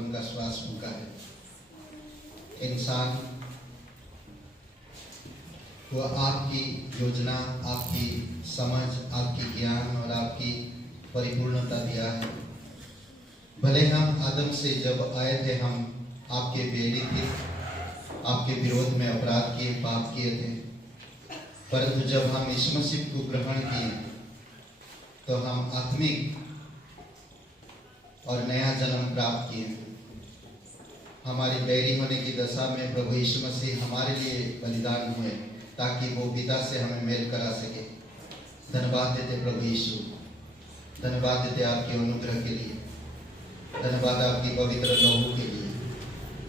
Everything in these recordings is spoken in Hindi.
जीवन का श्वास फूंका है। इंसान को आपकी योजना, आपकी समझ, आपकी ज्ञान और आपकी परिपूर्णता दिया है। भले हम आदम से जब आए थे हम आपके बैरी थे, आपके विरोध में अपराध किए, पाप किए थे, परंतु जब हम यीशु मसीह को ग्रहण किए तो हम आत्मिक और नया जन्म प्राप्त किए। हमारी बैरी होने की दशा में प्रभु यीशु मसीह हमारे लिए बलिदान हुए ताकि वो पिता से हमें मेल करा सके। धन्यवाद देते प्रभु यीशु, धन्यवाद देते आपके अनुग्रह के लिए, धन्यवाद आपकी पवित्र लहू के लिए,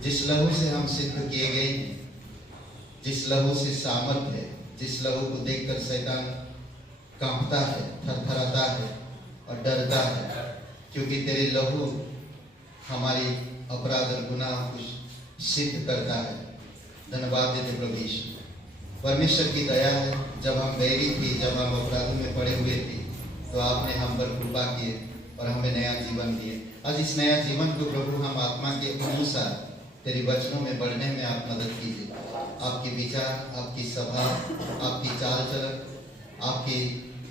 जिस लहू से हम सिद्ध किए गए हैं, जिस लहू से सामर्थ है, जिस लहू को देखकर शैतान कांपता है, थरथराता है और डरता है, क्योंकि तेरे लहू हमारी अपराध और गुनाह को सिद्ध करता है। धन्यवाद देते प्रभु यीशु। परमेश्वर की दया है, जब हम बैरी थे, जब हम अपराधों में पड़े हुए थे, तो आपने हम पर कृपा किए और हमें नया जीवन दिए। आज इस नया जीवन को प्रभु हम आत्मा के अनुसार तेरे वचनों में बढ़ने में आप मदद कीजिए। आपके विचार, आपकी सभा, आपकी चाल चलन, आपके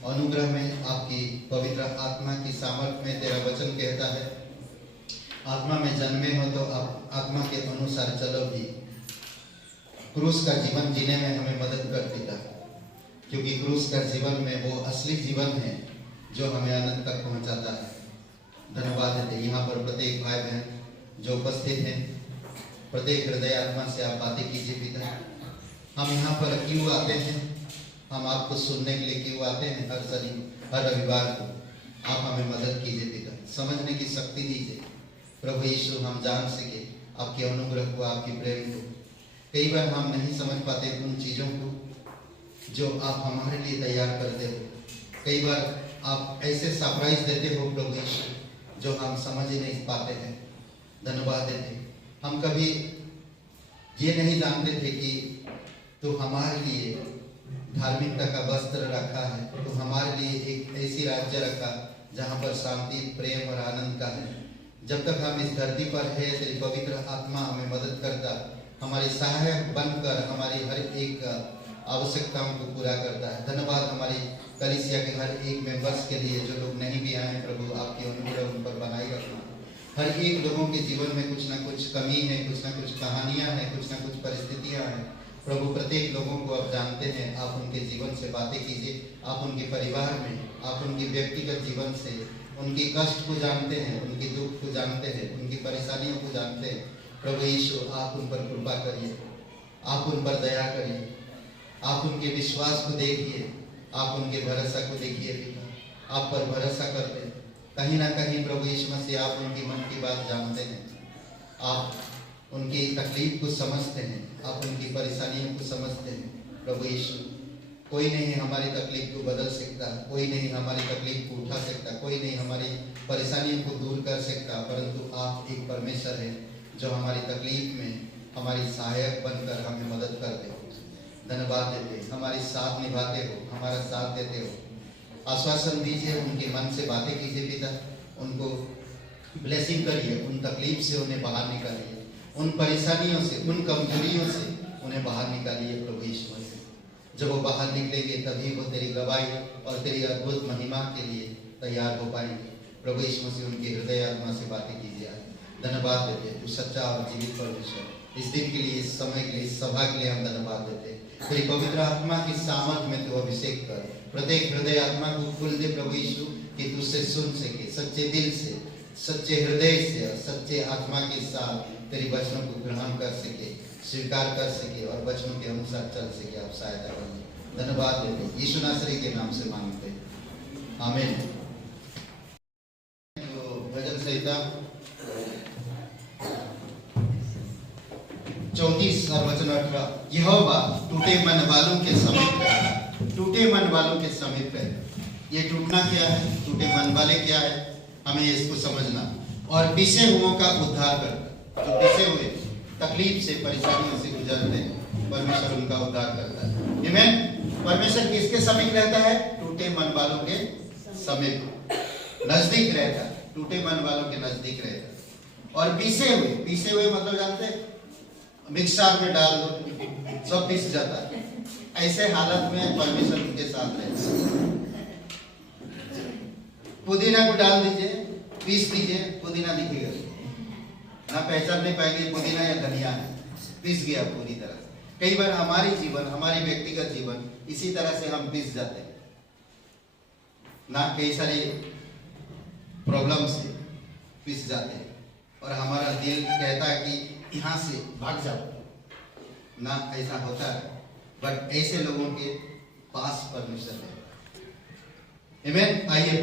अनुग्रह में, आपकी पवित्र आत्मा की सामर्थ्य में तेरा वचन कहता है, आत्मा में जन्मे हो तो आप आत्मा के अनुसार चलो भी। क्रूस का जीवन जीने में हमें मदद कर पिता, क्योंकि क्रूस का जीवन में वो असली जीवन है जो हमें आनंद तक पहुंचाता है। धन्यवाद देते यहाँ पर प्रत्येक भाई बहन जो उपस्थित हैं, प्रत्येक हृदय आत्मा से आप बातें कीजिए पिता। हम यहाँ पर क्यों आते हैं? हम आपको सुनने के लिए क्यों आते हैं? हर रविवार को आप हमें मदद कीजिए पिता, समझने की शक्ति दीजिए प्रभु यीशु, हम जान सके आपके अनुग्रह को, आपकी प्रेम को। कई बार हम नहीं समझ पाते उन चीज़ों को जो आप हमारे लिए तैयार करते हो। कई बार आप ऐसे सरप्राइज देते हो प्रभु यीशु जो हम समझ ही नहीं पाते हैं। धन्यवाद देते। हम कभी ये नहीं जानते थे कि तो हमारे लिए धार्मिकता का वस्त्र रखा है, तो हमारे लिए एक ऐसी राज्य रखा जहाँ पर शांति, प्रेम और आनंद का है। जब तक हम इस धरती पर है, तेरी पवित्र आत्मा हमें मदद करता, हमारे सहायक बनकर हमारी हर एक आवश्यकताओं को पूरा करता है। धन्यवाद हमारी कलीसिया के हर एक मेंबर्स के लिए, जो लोग नहीं भी आए प्रभु, आपकी अनुग्रह उन पर बनाई रखना। हर एक लोगों के जीवन में कुछ ना कुछ कमी है, कुछ ना कुछ कहानियां हैं, कुछ ना कुछ परिस्थितियां हैं प्रभु। प्रत्येक लोगों को आप जानते हैं, आप उनके जीवन से बातें कीजिए। आप उनके परिवार में, आप उनके व्यक्तिगत जीवन से उनकी कष्ट को जानते हैं, उनकी दुख को जानते हैं, उनकी परेशानियों को जानते हैं प्रभु यीशु। आप उन पर कृपा करिए, आप उन पर दया करिए, आप उनके विश्वास को देखिए, आप उनके भरोसा को देखिए पिता। आप पर भरोसा करते हैं। कहीं ना कहीं प्रभु यीशु मसीह आप उनकी मन की बात जानते हैं, आप उनकी तकलीफ को समझते हैं, आप उनकी परेशानियों को समझते हैं प्रभु यीशु। कोई नहीं हमारी तकलीफ को बदल सकता, कोई नहीं हमारी तकलीफ को उठा सकता, कोई नहीं हमारी परेशानियों को दूर कर सकता, परंतु आप एक परमेश्वर हैं जो हमारी तकलीफ में हमारी सहायक बनकर हमें मदद करते हो। धन्यवाद देते, हमारे साथ निभाते हो, हमारा साथ देते हो। आश्वासन दीजिए, उनके मन से बातें कीजिए पिता, उनको ब्लेसिंग करिए, उन तकलीफ से उन्हें बाहर निकालिए, उन परेशानियों से, उन कमजोरियों से उन्हें बाहर निकालिए प्रभु यीशु मसीह। जब वो बाहर निकलेंगे तभी वो तेरी गवाही और तेरी अद्भुत महिमा के लिए तैयार हो पाएंगे प्रभु यीशु मसीह। उनके हृदय आत्मा से बातें कीजिए। धन्यवाद देते, तू सच्चा और जीवित परमेश्वर, इस दिन के लिए, इस समय के लिए, इस सभा के लिए हम धन्यवाद देते। तेरी पवित्र आत्मा की सामर्थ में तू अभिषेक कर, प्रत्येक हृदय आत्मा को खोल दे प्रभु यीशु, कि तुझसे सुन सके, सच्चे दिल से, सच्चे हृदय से और सच्चे आत्मा के साथ तेरी वचनों को ग्रहण कर सके, स्वीकार कर सके और वचनों के अनुसार चल सके। आप सहायता करिए। धन्यवाद देते, यीशु नासरी के नाम से मांगते हैं, आमीन। तो भजन संहिता 34 और वचन 18, यहोवा टूटे मन वालों के समीप है। टूटे मन वालों के समीप है। ये टूटना क्या है, टूटे मन वाले क्या है, हमें इसको समझना। और पिसे हुओं का उद्धार करता, जो पिसे हुए तकलीफ से, परेशानियों से गुजरते हैं, परमेश्वर उनका उद्धार करता है। आमीन। परमेश्वर किसके समीप रहता है? टूटे मन वालों के समीप, नजदीक रहता है, टूटे मन वालों के नजदीक रहता है। और पीसे हुए मतलब जानते हैं, मिक्सर में डाल दो सब पीस जाता है। ऐसे हालत में परमेश्वर उनके साथ रहता है। पुदीना को डाल दीजिए, पीस दीजिए, पुदीना दिखेगा ना, पहचान नहीं पाएंगे पुदीना या धनिया है, पीस गया पूरी तरह से। कई बार हमारी जीवन, हमारी व्यक्तिगत जीवन इसी तरह से हम पीस जाते हैं ना, कई सारे प्रॉब्लम से पीस जाते हैं और हमारा दिल कहता है कि यहाँ से भाग जाओ ना, ऐसा होता है। बट ऐसे लोगों के पास परमेश्वर है। आमेन। आइए,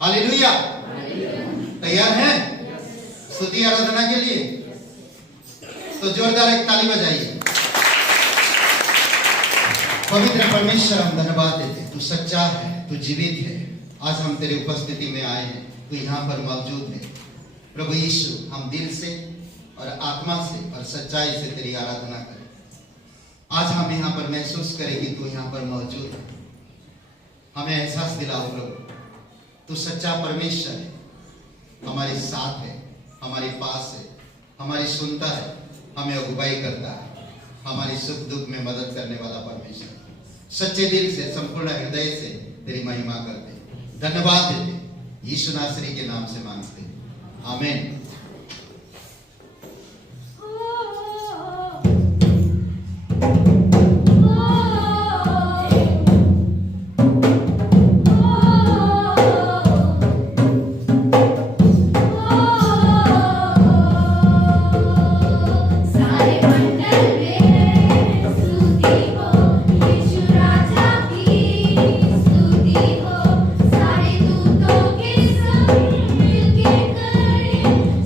हालेलुया। तैयार हैं स्तुति आराधना के लिए? तो जोरदार एक ताली बजाइए। पवित्र परमेश्वर, हम धन्यवाद देते, तू सच्चा है, तू जीवित है। आज हम तेरी उपस्थिति में आए हैं, तू यहाँ पर मौजूद है। प्रभु यीशु, हम दिल से और आत्मा से और सच्चाई से तेरी आराधना करें। आज हम यहाँ पर महसूस करें कि तू यहाँ पर मौजूद है। हमें एहसास दिलाओ प्रभु, तू सच्चा परमेश्वर है, हमारे साथ है, हमारे पास है, हमारी सुनता है, हमें अगुवाई करता है, हमारी सुख दुख में मदद करने वाला परमेश्वर। सच्चे दिल से, संपूर्ण हृदय से तेरी महिमा करते, धन्यवाद देते, यीशु नासरी के नाम से मांगते, आमीन। सारे दूतों के संग मिलके करें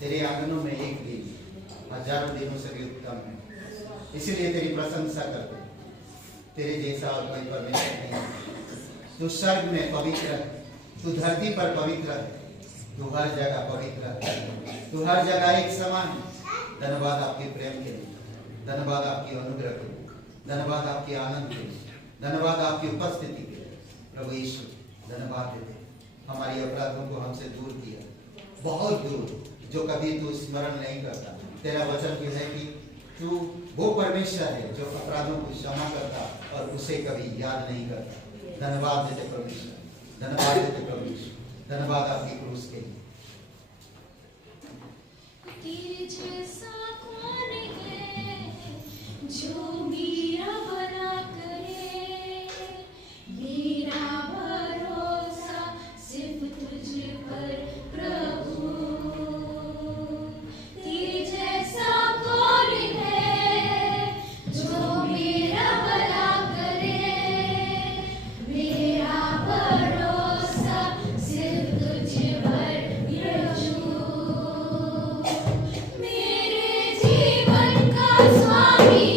तेरे आंगनों में एक दिन हजारों दिनों से भी उत्तम है, इसीलिए तेरी प्रशंसा करते। तेरे जैसा और कोई परमेश्वर नहीं। तू स्वर्ग में पवित्र है, तू धरती पर पवित्र है, तू हर जगह पवित्र है, तू हर जगह एक समान है। धन्यवाद आपके प्रेम के लिए, धन्यवाद आपकी अनुग्रह के लिए, धन्यवाद आपके आनंद के लिए, धन्यवाद आपकी उपस्थिति के लिए। प्रभु यीशु धन्यवाद देते, हमारी अपराधों को हमसे दूर किया, बहुत दूर, जो कभी तू स्मरण नहीं करता। तेरा वचन भी है कि तू वो परमेश्वर है जो अपराधों को क्षमा करता और उसे कभी याद नहीं करता। धन्यवाद देते परमेश्वर, धन्यवाद देते प्रभु यीशु, धन्यवाद आपकी क्रूस के लिए। तेरे जैसा कौन है जो मेरा भला करे, मेरा भरोसा सिर्फ तुझ पर प्रभु। तेरे जैसा कौन है जो मेरा भला करे, मेरा भरोसा सिर्फ तुझ पर प्रभु। मेरे जीवन का स्वामी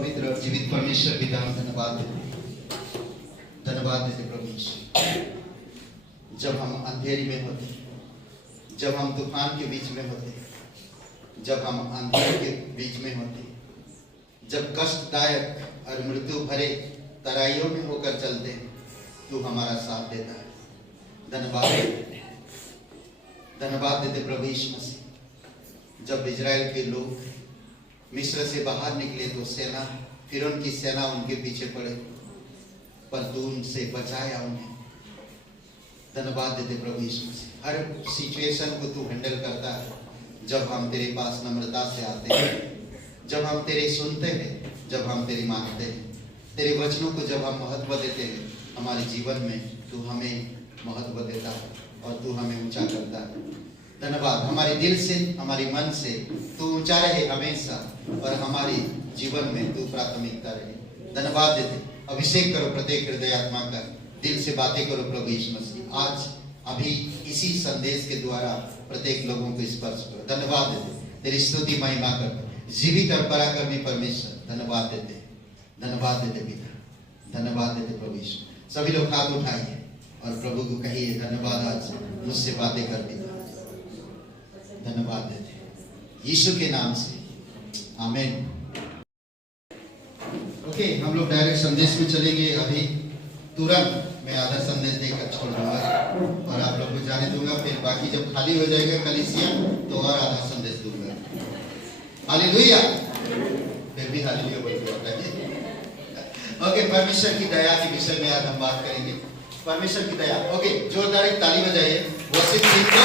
पवित्र और जीवित परमेश्वर पिता हम धन्यवाद देते प्रभु यीशु। जब हम अंधेरी में होते, जब हम तूफान के बीच में होते, जब हम अंधेरे के बीच में होते, जब कष्टदायक और मृत्यु भरे तराइयों में होकर चलते, तू हमारा साथ देता है। धन्यवाद देते प्रभु यीशु मसीह। जब इजराइल के लोग मिस्र से बाहर निकले तो सेना, फिर उनकी सेना उनके पीछे पड़े, पर तू उनसे बचाया उन्हें। धन्यवाद देते प्रभु यीशु मसीह। हर सिचुएशन को तू हैंडल करता है। जब हम तेरे पास नम्रता से आते हैं, जब हम तेरे सुनते हैं, जब हम तेरी मानते हैं, तेरे वचनों को जब हम महत्व देते हैं हमारे जीवन में, तू हमें महत्व देता है और तू हमें ऊंचा करता है। धन्यवाद। हमारे दिल से, हमारे मन से तू ऊंचा रहे हमेशा और हमारे जीवन में तू प्राथमिकता रहे। धन्यवाद देते। अभिषेक करो प्रत्येक हृदय आत्मा का, दिल से बातें करो प्रभु यीशु मसीह। आज अभी इसी संदेश के द्वारा प्रत्येक लोगों को स्पर्श करो। धन्यवाद देते, तेरी स्तुति महिमा करते, जीवित और पराक्रमी परमेश्वर। धन्यवाद देते पिता, धन्यवाद देते प्रभु यीशु। सभी लोग हाथ उठाइए और प्रभु को कहिए, धन्यवाद आज मुझसे बातें कर पिता। धन्यवाद देते यीशु के नाम से, आमीन। ओके, हम लोग डायरेक्ट संदेश में चलेंगे। अभी तुरंत मैं आधा संदेश देकर छोड़ दूंगा और आप लोग को जाने दूंगा। फिर बाकी जब खाली हो जाएगा कलीसिया तो और आधा संदेश दूंगा। हालेलुया। फिर भी हालेलुया बोलते होता है। ओके, परमेश्वर की दया के विषय में आज हम बात करेंगे। परमेश्वर की दया। ओके, जोरदार एक ताली बजाइए। वर्शिप टीम को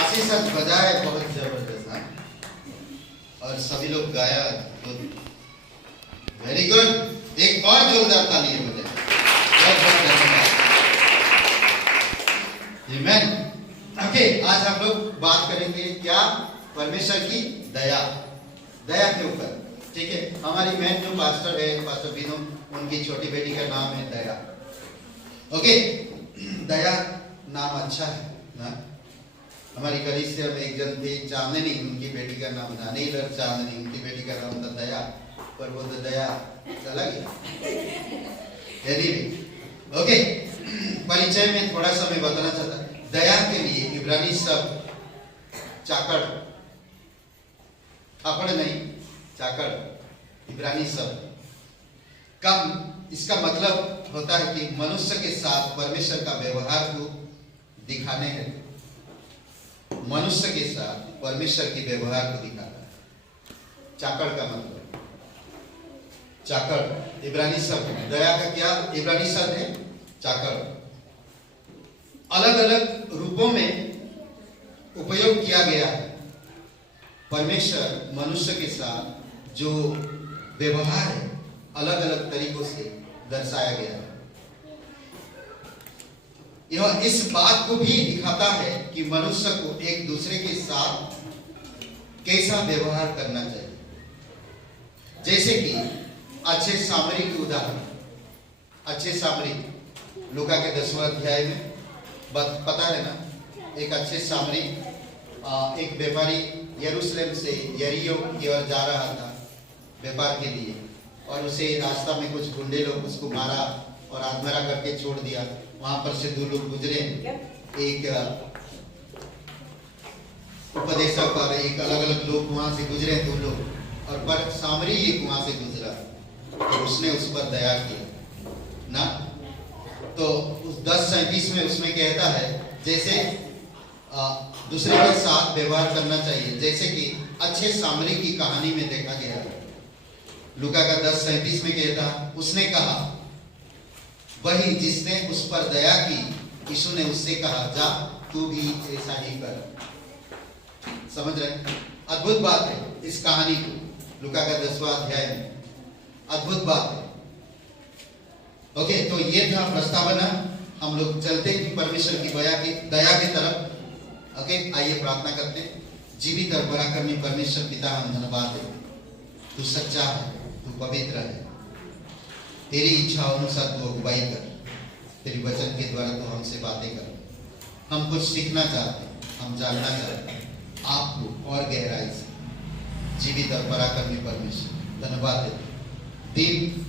आशीष बजाए, बहुत जबरदस्त। और सभी लोग गाया, वेरी गुड। एक और जोरदार ताली बजाए। बहुत धन्यवाद। आमीन। ओके, आज हम लोग बात करेंगे क्या? परमेश्वर की दया, दया के ऊपर। ठीक है, हमारी मैन जो पास्टर है, पास्टर बिनो, उनकी छोटी बेटी का नाम है दया। ओके, दया नाम अच्छा है ना। हमारी कलीसिया में एक जन थे, चांदनी, उनकी बेटी का नाम था नील और चांदनी, उनकी बेटी का नाम था दया, पर वो तो दया चला गया। ओके, परिचय में थोड़ा सा मैं बताना चाहता। दया के लिए इब्रानी शब्द चाकड़, थापड़ नहीं, चाकड़, इब्रानी शब्द कम, इसका मतलब होता है कि मनुष्य के साथ परमेश्वर का व्यवहार को दिखाने है। मनुष्य के साथ परमेश्वर के व्यवहार को दिखाता है। चाकड़ का मतलब, चाकड़ इब्रानी शब्द है। दया का क्या इब्रानी शब्द है? चाकड़। अलग अलग रूपों में उपयोग किया गया है। परमेश्वर मनुष्य के साथ जो व्यवहार है अलग अलग तरीकों से दर्शाया गया है। यह इस बात को भी दिखाता है कि मनुष्य को एक दूसरे के साथ कैसा व्यवहार करना चाहिए। जैसे कि अच्छे सामरिक की उदाहरण, अच्छे सामरिक लूका के 10वां अध्याय में पता है ना। एक अच्छे सामरिक, एक व्यापारी यरूशलेम से यरीहो की ओर जा रहा था व्यापार के लिए, और उसे रास्ता में कुछ गुंडे लोग उसको मारा और आत्महत्या करके छोड़ दिया। वहां पर से दो लोग गुजरे, एक उपदेशक और एक अलग अलग लोग वहां से गुजरे, दो लोग, और पर सामरी एक वहां से गुजरा तो उसने उस पर दया किया ना। तो उस 10:37 में उसमें कहता है जैसे दूसरे के साथ व्यवहार करना चाहिए, जैसे कि अच्छे सामरी की कहानी में देखा गया है। लूका का 10:37 में कहता, उसने कहा, वही जिसने उस पर दया की, यीशु ने उससे कहा, जा तू भी ऐसा ही कर। समझ रहे? अद्भुत बात है इस कहानी को, लूका का 10वां अध्याय में अद्भुत बात है। ओके, तो ये था प्रस्तावना। हम लोग चलते हैं परमेश्वर की दया की तरफ। ओके, आइए प्रार्थना करते हैं। जीवित और पराक्रमी परमेश्वर पिता, हम धन्यवाद देते, तू सच्चा है, तू पवित्र है, तेरी इच्छा अनुसार तू अगुवाई कर, तेरी वचन के द्वारा तू हमसे बातें कर। हम कुछ सीखना चाहते हैं, हम जानना चाहते हैं आपको और गहराई से। जीवित और पराक्रमी परमेश्वर, धन्यवाद देते। दिन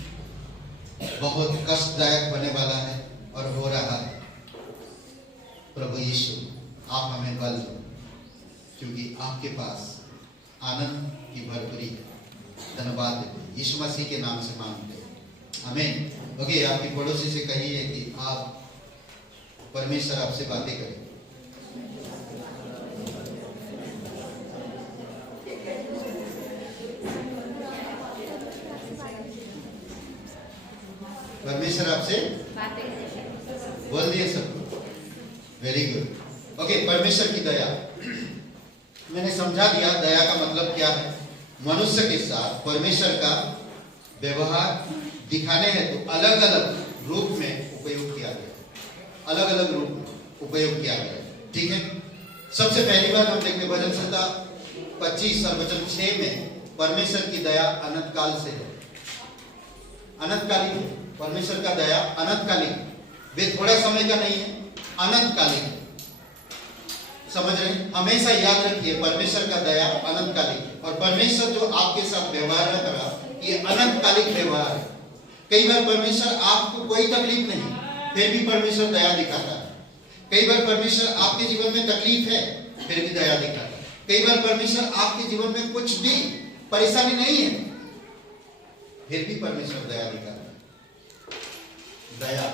बहुत कष्टदायक होने वाला है और हो रहा है। प्रभु यीशु, आप हमें बल दो, क्योंकि आपके पास आनंद की भरपूरी है। धन्यवाद देते, यीशु मसीह के नाम से मांगते हैं, आमीन। ओके, आपके पड़ोसी से कहिए कि आप परमेश्वर आपसे बातें करें। परमेश्वर आपसे बोल दिए सब, वेरी गुड। ओके, परमेश्वर की दया, मैंने समझा दिया दया का मतलब क्या है। मनुष्य के साथ परमेश्वर का व्यवहार दिखाने हेतु तो अलग अलग रूप में उपयोग किया गया, अलग अलग रूप में उपयोग किया गया, ठीक है। सबसे पहली बात हम देखते भजन संहिता 25 और वचन 6 में परमेश्वर की दया अनंत काल से है, अनंतकालिक। परमेश्वर का दया अनंतकालिक, वे थोड़ा समय का नहीं है, अनंतकालिक। समझ रहे हैं? हमेशा याद रखिए परमेश्वर का दया अनंतकालिक, और परमेश्वर जो आपके साथ व्यवहार कर रहा ये अनंतकालिक व्यवहार है। कई बार परमेश्वर आपको कोई तकलीफ नहीं, फिर भी परमेश्वर दया दिखाता है। कई बार परमेश्वर आपके जीवन में तकलीफ है, फिर भी दया दिखाता है। कई बार परमेश्वर आपके जीवन में कुछ भी परेशानी नहीं है, फिर भी परमेश्वर दया दिखाता है। दया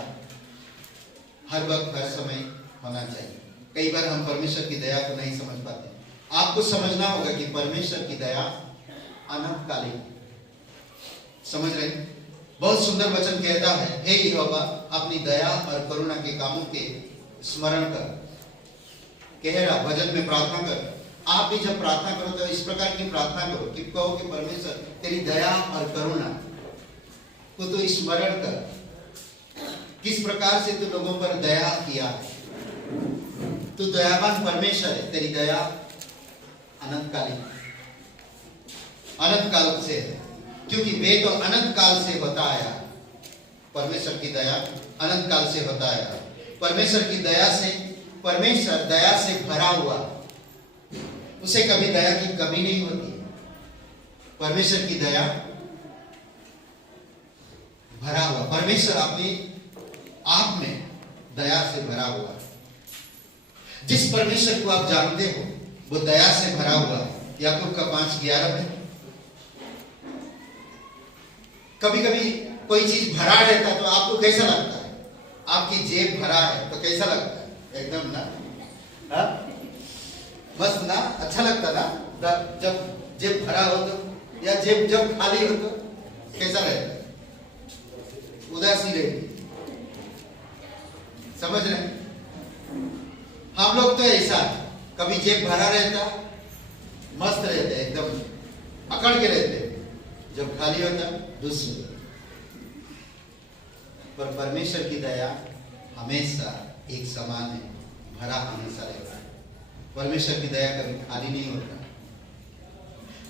हर वक्त हर समय होना चाहिए। कई बार हम परमेश्वर की दया को नहीं समझ पाते। आपको समझना होगा कि परमेश्वर की दया अनंतकालिक, समझ रहे? बहुत सुंदर वचन कहता है, हे यहोवा अपनी दया और करुणा के कामों के स्मरण कर। कह रहा भजन में प्रार्थना कर। आप भी जब प्रार्थना करो तो इस प्रकार की प्रार्थना करो कि कहो कि परमेश्वर तेरी दया और करुणा को तो स्मरण कर, किस प्रकार से तू लोगों पर दया किया है। तू दयावान परमेश्वर है, तेरी दया अनंतकालिक, अनंत काल से है, क्योंकि वे तो अनंत काल से होता आया। परमेश्वर की दया अनंत काल से होता आया। परमेश्वर की दया से, परमेश्वर दया से भरा हुआ, उसे कभी दया की कमी नहीं होती। परमेश्वर की दया भरा हुआ, परमेश्वर अपने आप में दया से भरा हुआ। जिस परमेश्वर को आप जानते हो वो दया से भरा हुआ है। याकूब का 5:11 में कभी कभी कोई चीज भरा रहता तो आपको कैसा लगता है? आपकी जेब भरा है तो कैसा लगता है? एकदम ना, हा? मस्त ना, अच्छा लगता ना। जब जेब भरा हो तो, या जेब जब खाली हो तो कैसा रहता है? उदासी रहती, समझ रहे? हम लोग तो ऐसा, कभी जेब भरा रहता मस्त रहते, एकदम अकड़ के रहते, जब खाली होता दूसरे। पर परमेश्वर की दया हमेशा एक समान है, भरा हमेशा रहता है। परमेश्वर की दया कभी खाली नहीं होता।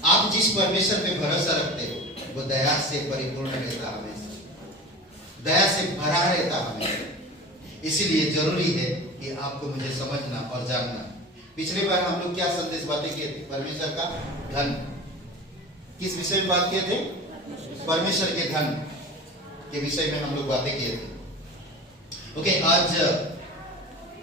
आप जिस परमेश्वर पे भरोसा रखते हो वो दया से परिपूर्ण रहता, हमेशा दया से भरा रहता हमेशा। इसीलिए जरूरी है कि आपको मुझे समझना और जानना। पिछली बार हम लोग क्या संदेश बातें किए थे? परमेश्वर का धन। किस विषय में बात किए थे? परमेश्वर के धन के विषय में हम लोग बातें किए थे। ओके, आज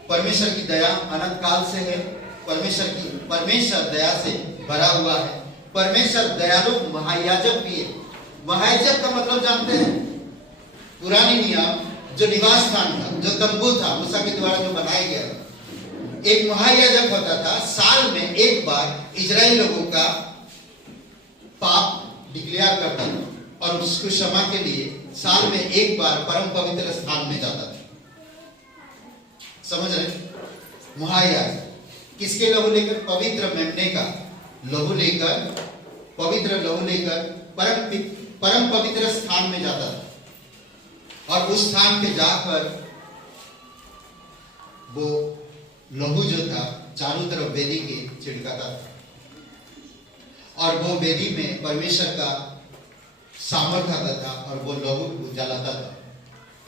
परमेश्वर की दया अनंत काल से है। परमेश्वर दया से भरा हुआ है। परमेश्वर दयालु महायाजक भी है। महायाजक का मतलब जानते हैं? पुरानी नियम जो निवास स्थान था, जो तंबू था मूसा के द्वारा जो बनाया गया, एक महायाजक होता था। साल में एक बार इजराइल लोगों का पाप डिक्लेयर करता था और उसको क्षमा के लिए साल में एक बार परम पवित्र स्थान में जाता था। समझ रहे? महायाजक किसके लहू लेकर? पवित्र मेमने का लहू लेकर, पवित्र लहू लेकर परम पवित्र स्थान में जाता था, और उस स्थान पे जाकर वो लहू जो था चारों तरफ वेदी के छिड़काता था, और वो वेदी में परमेश्वर का सामर्थ आता था, और वो लहू को जलाता था,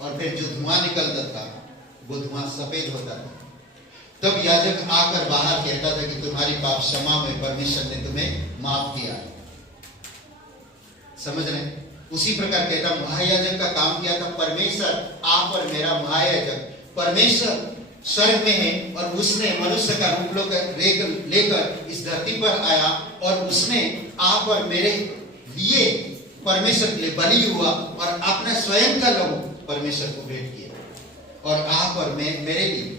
और फिर जो धुआं निकलता था वो धुआं सफेद होता था। तब याजक आकर बाहर कहता था कि तुम्हारी पाप क्षमा हुए, परमेश्वर ने तुम्हें माफ किया। समझ रहे हैं? उसी प्रकार कहता महायाजक का काम किया था परमेश्वर, आप और मेरा महायाजक। परमेश्वर स्वर्ग में है और उसने मनुष्य का रूप लेकर इस धरती पर आया और उसने आप और मेरे लिए परमेश्वर के लिए बलि हुआ और अपना स्वयं का लहू परमेश्वर को भेंट किया और आप और मेरे लिए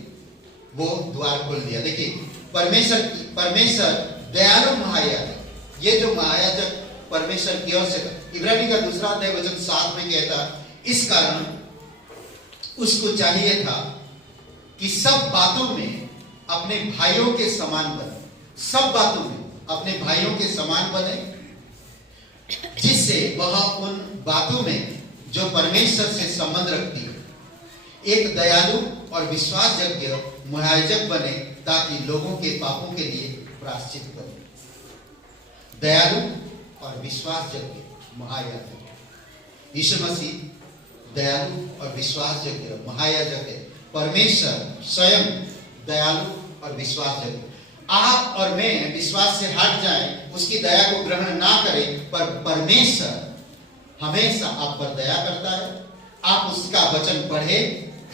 वो द्वार खोल दिया। देखिए परमेश्वर दयालु महायाजक, ये जो महायाजक परमेश्वर की ओर से, इब्रानी का 2 अध्याय वचन 7 में कहता, इस कारण उसको चाहिए था कि सब बातों में अपने भाइयों के समान बने, सब बातों में अपने भाइयों के समान बने, जिससे वह उन बातों में जो परमेश्वर से संबंध रखती है एक दयालु और विश्वासयोग्य महायाजक बने, ताकि लोगों के पापों के लिए प्रायश्चित करे। दयालु और विश्वासयोग्य महायाजक, यीशु मसीह दयालु और विश्वासयोग्य महायाजक है। परमेश्वर स्वयं दयालु और विश्वासयोग्य। आप और मैं विश्वास से हट जाएं, उसकी दया को ग्रहण ना करें, पर परमेश्वर हमेशा आप पर दया करता है। आप उसका वचन पढ़े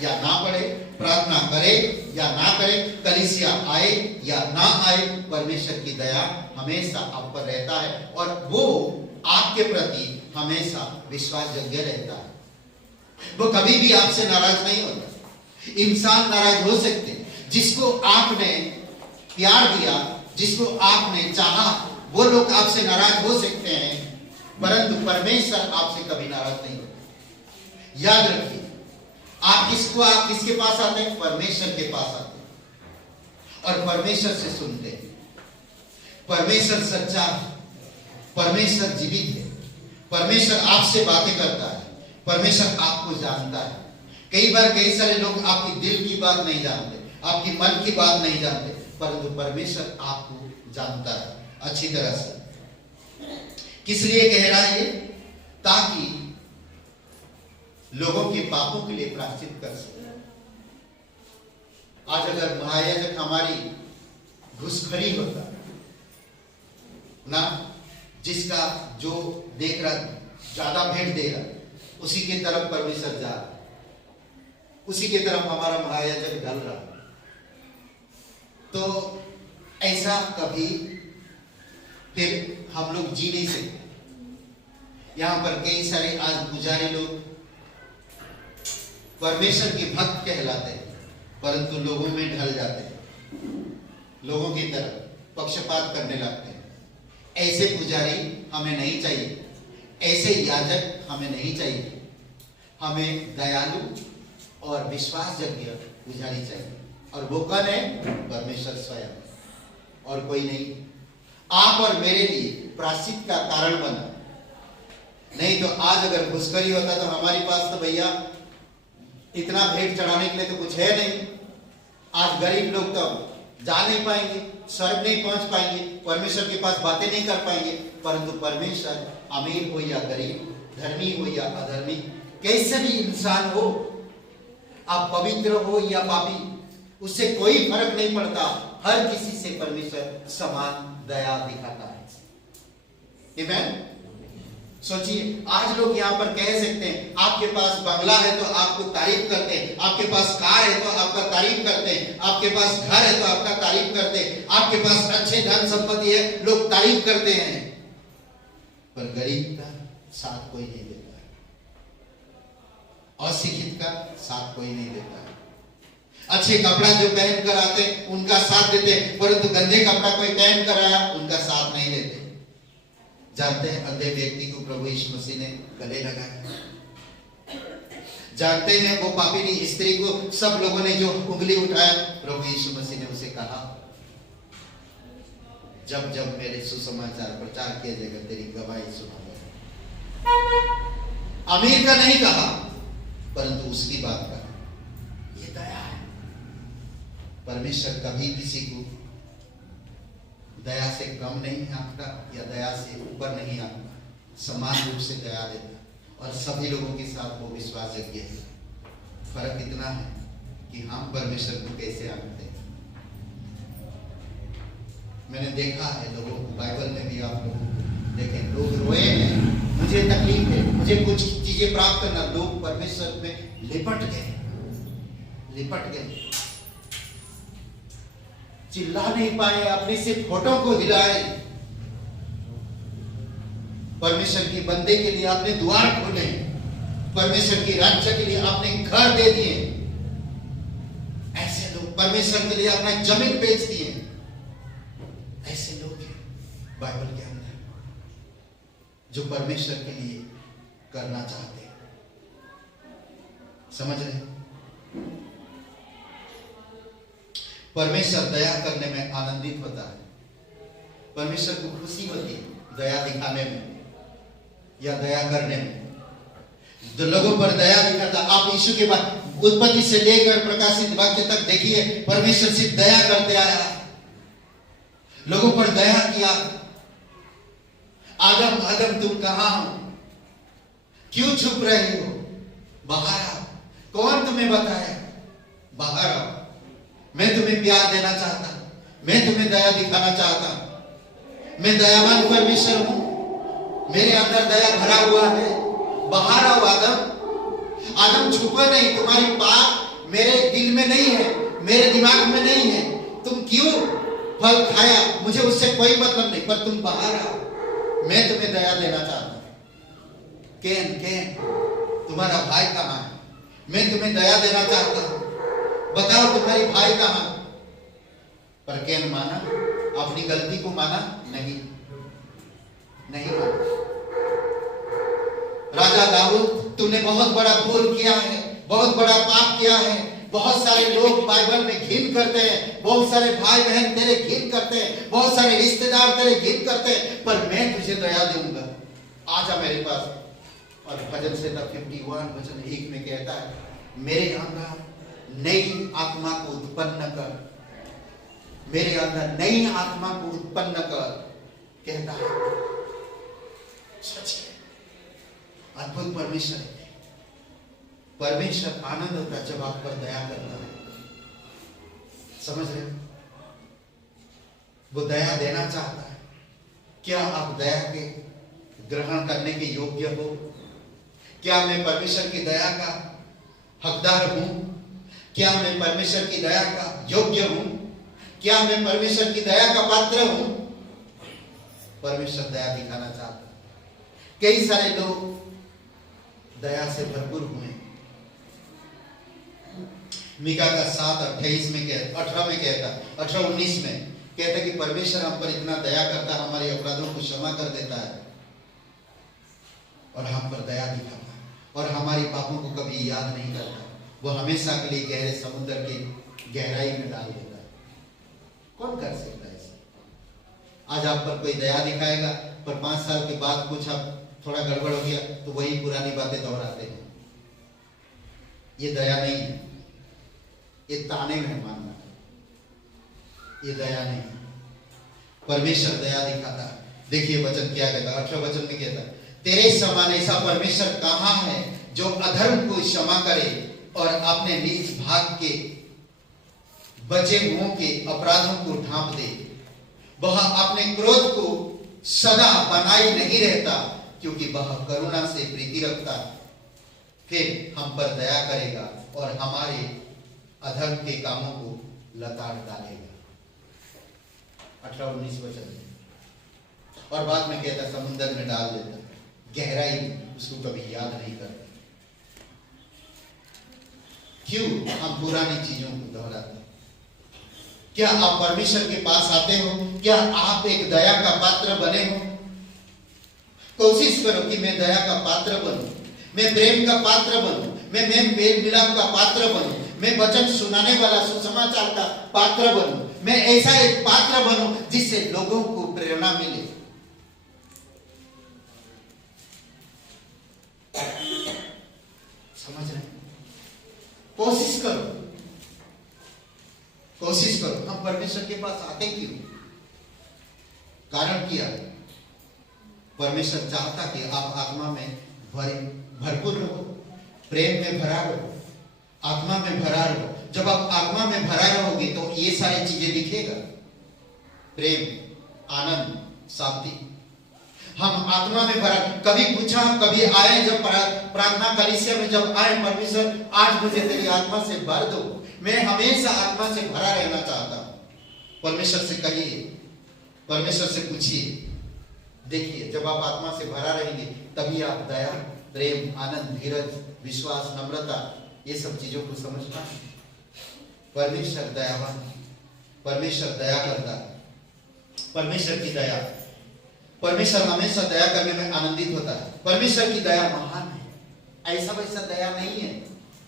या ना पढ़े, प्रार्थना करे या ना करे, कलीसिया आए या ना आए, परमेश्वर की दया हमेशा आप पर रहता है और वो आपके प्रति हमेशा विश्वासयोग्य रहता है। वो कभी भी आपसे नाराज नहीं होता। इंसान नाराज हो सकते हैं, जिसको आपने प्यार दिया, जिसको आपने चाहा, वो लोग आपसे नाराज हो सकते हैं, परंतु परमेश्वर आपसे कभी नाराज नहीं होता। याद रखिए, आप किसके पास आते हैं? परमेश्वर के पास आते हैं और परमेश्वर से सुनते हैं। परमेश्वर सच्चा है, परमेश्वर जीवित है, परमेश्वर आपसे बातें करता है, परमेश्वर आपको जानता है। कई बार कई सारे लोग आपकी दिल की बात नहीं जानते, आपकी मन की बात नहीं जानते, परंतु परमेश्वर आपको जानता है अच्छी तरह से। किस लिए कह रहा है ये? ताकि लोगों के पापों के लिए प्रायश्चित कर सके। आज अगर महायाजक हमारी घुसखोरी होता ना, जिसका जो देख रहा ज्यादा भेंट दे रहा, उसी के तरफ परमेश्वर जा रहा, उसी के तरफ हमारा महायाजक ढल रहा, तो ऐसा कभी फिर हम लोग जी नहीं सकते। यहां पर कई सारे आज पुजारी लोग परमेश्वर के भक्त कहलाते हैं, परंतु लोगों में ढल जाते हैं, लोगों की तरफ पक्षपात करने लगते हैं। ऐसे पुजारी हमें नहीं चाहिए, ऐसे याजक हमें नहीं चाहिए। हमें दयालु और विश्वासयोग्य पुजारी चाहिए, और वो कौन है? परमेश्वर स्वयं, और कोई नहीं। आप और मेरे लिए प्रायश्चित का कारण बना। नहीं तो आज अगर घुसखोरी होता तो हमारे पास तो भैया इतना भेंट चढ़ाने के लिए तो कुछ है नहीं। आज गरीब लोग तो जा नहीं पाएंगे, स्वर्ग नहीं पहुंच पाएंगे, परमेश्वर के पास बातें नहीं कर पाएंगे, परंतु परमेश्वर अमीर हो या गरीब, धर्मी हो या अधर्मी, कैसे भी इंसान हो, आप पवित्र हो या पापी, उससे कोई फर्क नहीं पड़ता। हर किसी से परमेश्वर समान दया दिखाता है। आमेन। सोचिए, आज लोग यहाँ पर कह सकते हैं, आपके पास बंगला है तो आपको तारीफ करते हैं, आपके पास कार है तो आपका तारीफ करते हैं, आपके पास घर है तो आपका तारीफ करते हैं, आपके पास अच्छे धन संपत्ति है, लोग तारीफ करते हैं, पर गरीब का साथ कोई नहीं देता है, अशिक्षित का साथ कोई नहीं देता है। अच्छे कपड़ा जो पहन कर आते उनका साथ देते, परंतु गंदे कपड़ा कोई पहन कर आया उनका साथ नहीं देते। जानते हैं अंधे व्यक्ति को प्रभु यीशु मसीह ने गले लगाया। जानते हैं वो पापिनी स्त्री को सब लोगों ने जो उंगली उठाया, प्रभु यीशु मसीह ने उसे कहा, जब जब मेरे सुसमाचार प्रचार किया जाएगा तेरी गवाही सुनाऊंगा। अमीर का नहीं कहा, परंतु उसकी बात कहा। ये दया है। परमेश्वर कभी किसी को दया से कम नहीं आंकता या दया से ऊपर नहीं आंकता, समान रूप से दया देता, और सभी लोगों के साथ वो विश्वासयोग्य है। फर्क इतना है कि हम परमेश्वर को कैसे आंकते हैं। मैंने देखा है लोगों को, बाइबल में भी आप लोग देखें, लोग रोए हैं, मुझे मुझे कुछ चीजें प्राप्त करना। लोग परमेश्वर में लिपट गए, चिल्ला नहीं पाए, अपने से फोटो को हिलाए। परमेश्वर की बंदे के लिए आपने द्वार खोले, परमेश्वर की राज्य के लिए आपने घर दे दिए। ऐसे लोग परमेश्वर के लिए अपना जमीन बेच दिए। ऐसे लोग हैं बाइबल के अंदर जो परमेश्वर के लिए करना चाहते हैं। समझ रहे? परमेश्वर दया करने में आनंदित होता है। परमेश्वर को खुशी होती है दया दिखाने में या दया करने में। जो लोगों पर दया दिखाता, आप यीशु के बाद उत्पत्ति से लेकर प्रकाशित वाक्य तक देखिए, परमेश्वर सिर्फ दया करते आया, लोगों पर दया किया। आदम आदम तुम कहां हो, क्यों छुप रहे हो, बाहर आओ। कौन तुम्हें बताया, बाहर आओ। मैं तुम्हें प्यार देना चाहता, मैं तुम्हें दया दिखाना चाहता। मैं दयावान परमेश्वर हूं, मेरे अंदर दया भरा हुआ है। बाहर आओ आदम। आदम छुपो नहीं, तुम्हारी पाप मेरे दिल में नहीं है, मेरे दिमाग में नहीं है। तुम क्यों फल खाया, मुझे उससे कोई मतलब नहीं, पर तुम बाहर आओ, मैं तुम्हें दया देना चाहता हूं। केन केन तुम्हारा भाई कहां है, मैं तुम्हें दया देना चाहता हूं, बताओ तुम्हारी भाई कहां। पर केन माना, अपनी गलती को माना नहीं माना। राजा दाऊद, तूने बहुत बड़ा भूल किया है, बहुत बड़ा पाप किया है। बहुत सारे लोग बाइबल में घिन करते हैं, बहुत सारे भाई बहन तेरे घिन करते हैं, बहुत सारे रिश्तेदार तेरे घिन करते हैं, पर मैं तुझे दया दूंगा। आजा मेरे पास। और भजन से 51 वचन 1 में कहता है, मेरे अंदर नई आत्मा को उत्पन्न कर, मेरे अंदर नई आत्मा को उत्पन्न कर, कहता है। सच है, अद्भुत परमेश्वर है। परमेश्वर आनंद होता है जब आप पर दया करता है। समझ रहे? वो दया देना चाहता है। क्या आप दया के ग्रहण करने के योग्य हो? क्या मैं परमेश्वर की दया का हकदार हूं? क्या मैं परमेश्वर की दया का योग्य हूं? क्या मैं परमेश्वर की दया का पात्र हूं? परमेश्वर दया दिखाना चाहता है। कई सारे लोग दया से भरपूर हुए। मीका का 7:28 में कहता, 18 में कहता, 18-19 में कहता कि परमेश्वर हम पर इतना दया करता, हमारे अपराधों को क्षमा कर देता है और हम पर दया दिखाता है और हमारी पापों को कभी याद नहीं करता। वो हमेशा के लिए गहरे समुद्र की गहराई में डाल देता है। कौन कर सकता है इसे? आज आप पर कोई दया दिखाएगा, पर 5 साल के बाद कुछ आप थोड़ा गड़बड़ हो गया तो वही पुरानी बातें दोहराते हैं। ये दया नहीं है, ये ताने में मानना है, ये दया नहीं है। परमेश्वर दया दिखाता है। देखिए वचन क्या कहता है, 18 वचन में कहता है, तेरे समान ऐसा परमेश्वर कहां है जो अधर्म को क्षमा करे और अपने निज भाग के बचे हुओं के अपराधों को ढांप दे। वह अपने क्रोध को सदा बनाए नहीं रहता, क्योंकि वह करुणा से प्रीति रखता, फिर हम पर दया करेगा और हमारे अधर्म के कामों को लताड़ डालेगा। 18-19 वचन। और बाद में कहता समुद्र में डाल देता, गहराई उसको कभी याद नहीं करता। क्यों हम पुरानी चीजों को दोहराते? क्या आप परमेश्वर के पास आते हो? क्या आप एक दया का पात्र बने हो? कोशिश करो कि मैं दया का पात्र बनूं, मैं प्रेम का पात्र बनूं, मैं मेल मिलाप का पात्र बनूं, मैं वचन सुनाने वाला सुसमाचार का पात्र बनूं, मैं ऐसा एक पात्र बनूं जिससे लोगों को प्रेरणा मिले। समझ रहे? कोशिश करो, कोशिश करो। हम परमेश्वर के पास आते क्यों? कारण क्या? परमेश्वर चाहता कि आप आत्मा में भरपूर रहो, प्रेम में भरा रहो, आत्मा में भरा रहो। जब आप आत्मा में भरा रहोगे तो ये सारी चीजें दिखेगा, प्रेम, आनंद, शांति। हम आत्मा में भरा। कभी पूछा, कभी आए, जब प्रार्थना कलीसिया में जब आए, परमेश्वर आज मुझे तेरी आत्मा से भर दो, मैं हमेशा आत्मा से भरा रहना चाहता हूं। परमेश्वर से कहिए, परमेश्वर से पूछिए। देखिए, जब आप आत्मा से भरा रहेंगे तभी आप दया, प्रेम, आनंद, धीरज, विश्वास, नम्रता, ये सब चीजों को समझ पाए। परमेश्वर दयावान, परमेश्वर दया करता है। परमेश्वर की दया, परमेश्वर हमेशा दया करने में आनंदित होता है। परमेश्वर की दया महान है, ऐसा वैसा दया नहीं है,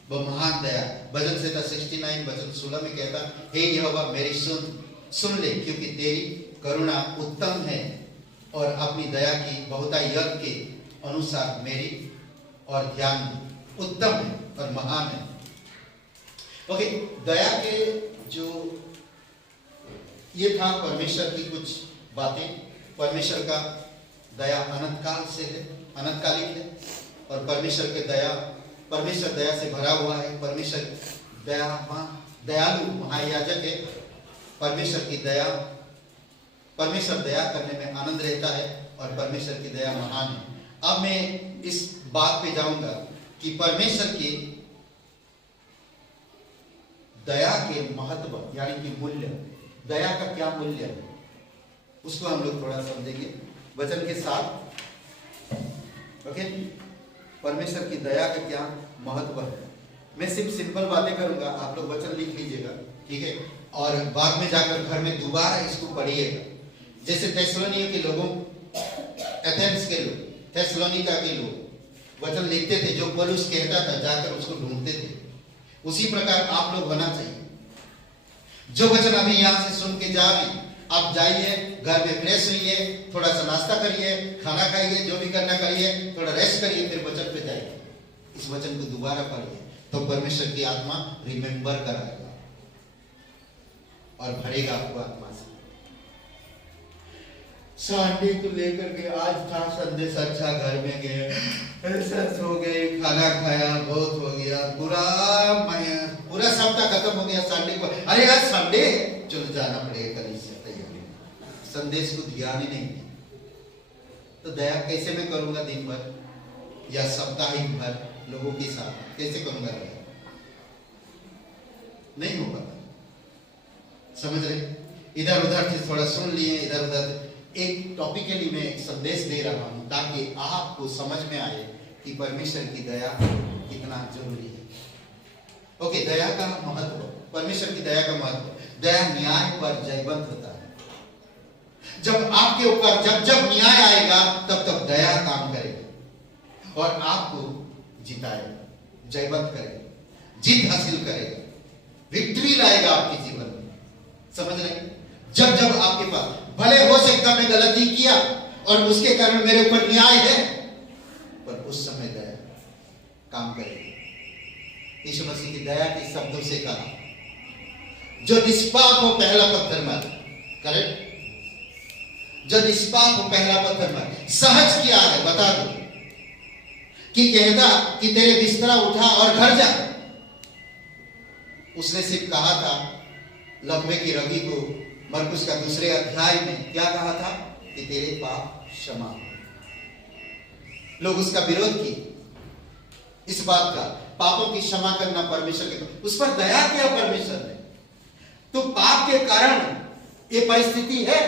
वो महान दया। भजन संहिता 69 वचन 16 में कहता, हे यहोवा मेरी सुन ले, क्योंकि तेरी करुणा उत्तम है और अपनी दया की बहुतायत के अनुसार मेरी और ध्यान उत्तम है और महान है। ओके, दया के जो ये था परमेश्वर की कुछ बातें। परमेश्वर का दया अनंत काल से है, अनंतकालिक है, और परमेश्वर के दया, परमेश्वर दया से भरा हुआ है। परमेश्वर दयालु महायाजक है। परमेश्वर की दया, परमेश्वर दया करने में आनंद रहता है और परमेश्वर की दया महान है। अब मैं इस बात पे जाऊंगा कि परमेश्वर की दया के महत्व यानी कि मूल्य, दया का क्या मूल्य है, उसको हम लोग थोड़ा समझेंगे वचन के साथ। ओके, परमेश्वर की दया का क्या महत्व है। मैं सिर्फ सिंपल बातें करूंगा, आप लोग वचन लिख लीजिएगा, ठीक है, और बाद में जाकर घर में दोबारा इसको पढ़िएगा। जैसे थेसलोनिया के लोगों, एथेंस के लोग, थेसलोनिका के लोग वचन लिखते थे, जो पौलुस कहता था जाकर उसको ढूंढते थे। उसी प्रकार आप लोग होना चाहिए। जो वचन अभी यहाँ से सुन के जा रहे, आप जाइए, घर में फ्रेश होइए, थोड़ा सा नाश्ता करिए, खाना खाइए, जो भी करना करिए, थोड़ा रेस्ट करिए, फिर वचन पे जाइए। इस वचन को दोबारा पढ़िए, तो परमेश्वर की आत्मा रिमेंबर कराएगा और भरेगा आपको आत्मा से। संडे को लेकर के आज था संदेश अच्छा, घर में गए, सच हो गए, खाना खाया, बहुत हो गया, पूरा सप्ताह खत्म हो गया। संडे को अरे आज संडे, चलो जाना पड़ेगा कलीसिया, तैयारी, संदेश को ध्यान ही नहीं दिया। तो दया कैसे मैं करूंगा दिन भर या साप्ताहिक भर लोगों के साथ, कैसे करूंगा दया? नहीं हो पाता। समझ रहे, इधर उधर से थोड़ा सुन लिए, इधर उधर एक टॉपिकली मैं एक संदेश दे रहा हूं ताकि आपको समझ में आए कि परमेश्वर की दया कितना जरूरी है। ओके, दया का महत्व, परमेश्वर की दया का महत्व। दया न्याय पर जयवंत होता है। जब आपके ऊपर जब न्याय आएगा तब तक दया काम करेगा और आपको जिताएगा, जयवंत करेगा, जीत हासिल करेगा, विक्ट्री लाएगा आपके जीवन में। समझ रहे, जब जब आपके पास, भले हो सकता मैं गलती किया और उसके कारण मेरे ऊपर न्याय है, पर उस समय दया काम करेगी। यीशु मसीह की दया के शब्दों से कहा, जो निष्पाप हो पहला पत्थर मारे। करेक्ट, जो निष्पाप हो पहला पत्थर मारे। सहज क्या है बता दो, कि कहता कि तेरे बिस्तरा उठा और घर जा। उसने सिर्फ कहा था लंबे की रवि को, मरकुस का दूसरे अध्याय में क्या कहा था कि तेरे पाप क्षमा। लोग उसका विरोध किए इस बात का, पापों की क्षमा करना परमेश्वर के, उस पर दया किया परमेश्वर ने। तो पाप के कारण ये परिस्थिति है,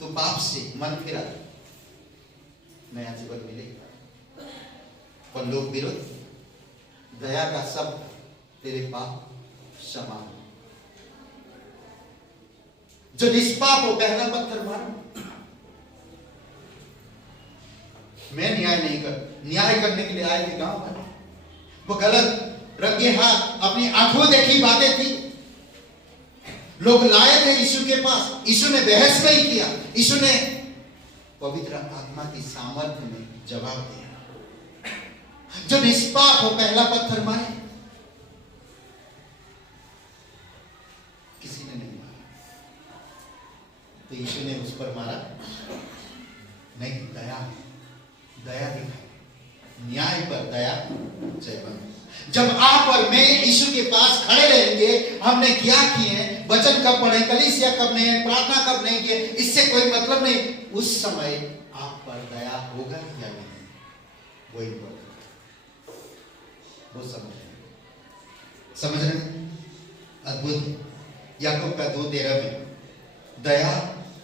तो पाप से मन फिरा, नया जीवन मिलेगा। पर लोग विरोध, दया का शब्द तेरे पाप क्षमा। जो निष्पाप हो पहला पत्थर मारो। मैं न्याय नहीं कर, न्याय करने के लिए आए थे गांव में, वो गलत रंगे हाथ अपनी आंखों देखी बातें थी। लोग लाए थे यीशु के पास, यीशु ने बहस नहीं किया, यीशु ने पवित्र आत्मा की सामर्थ्य में जवाब दिया। जो निष्पाप हो पहला पत्थर मारे। किसी ने नहीं मारा, तो यीशु ने उस पर मारा नहीं, दया दिखाई, न्याय पर दया जयवंत। जब आप और मैं यीशु के पास खड़े रहेंगे, हमने क्या किए हैं, वचन कब पढ़े, कलीसिया कब नहीं है, प्रार्थना कब नहीं किए, इससे कोई मतलब नहीं। उस समय आप पर पर दया होगा या नहीं, वो इम्पोर्टेंट, वो समझ रहे हैं? अद्भुत। याकूब का 2:13 में दया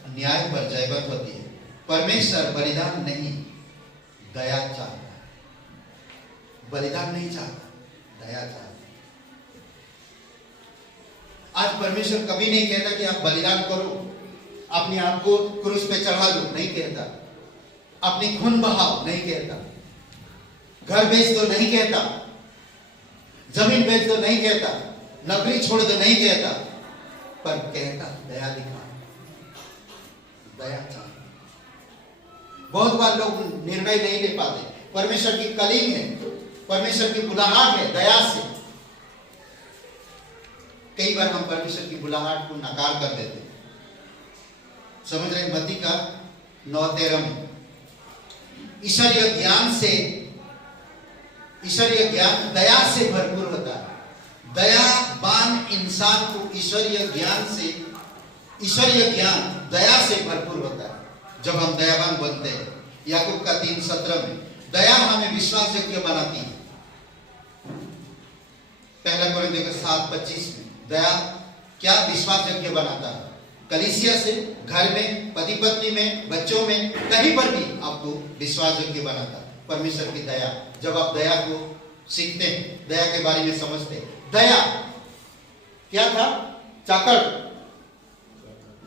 न्याय पर जयवंत होती है। परमेश्वर बलिदान नहीं, दया चाहता है। बलिदान नहीं चाहता, दया चाहता है। आज परमेश्वर कभी नहीं कहता कि आप बलिदान करो, अपने आप को क्रूस पे चढ़ा दो, नहीं कहता। अपनी खून बहाओ, नहीं कहता। घर बेच दो, नहीं कहता। जमीन बेच दो, नहीं कहता। नौकरी छोड़ दो, नहीं कहता। पर कहता दया दिखा, दया चाहता। बहुत बार लोग निर्णय नहीं ले पाते। परमेश्वर की कलीम है, परमेश्वर की बुलाहट है दया से। कई बार हम परमेश्वर की बुलाहट को नकार कर देते हैं। समझ रहे? मत्ती का 9:13 में ईश्वरीय ज्ञान दया से भरपूर होता है। दयावान इंसान को ईश्वरीय ज्ञान दया से भरपूर होता है। जब हम दयावान बनते हैं, याकूब का 3:17 में दया हमें विश्वास योग्य बनाती है। 1 कोरिन्थियों का 7:25 में दया क्या विश्वास योग्य बनाता है? कलीसिया से, घर में, पति पत्नी में, बच्चों में, कहीं पर भी आपको विश्वास योग्य बनाता है परमेश्वर की दया। जब आप दया को सीखते हैं, दया के बारे में समझते हैं। दया क्या था? चाकड़।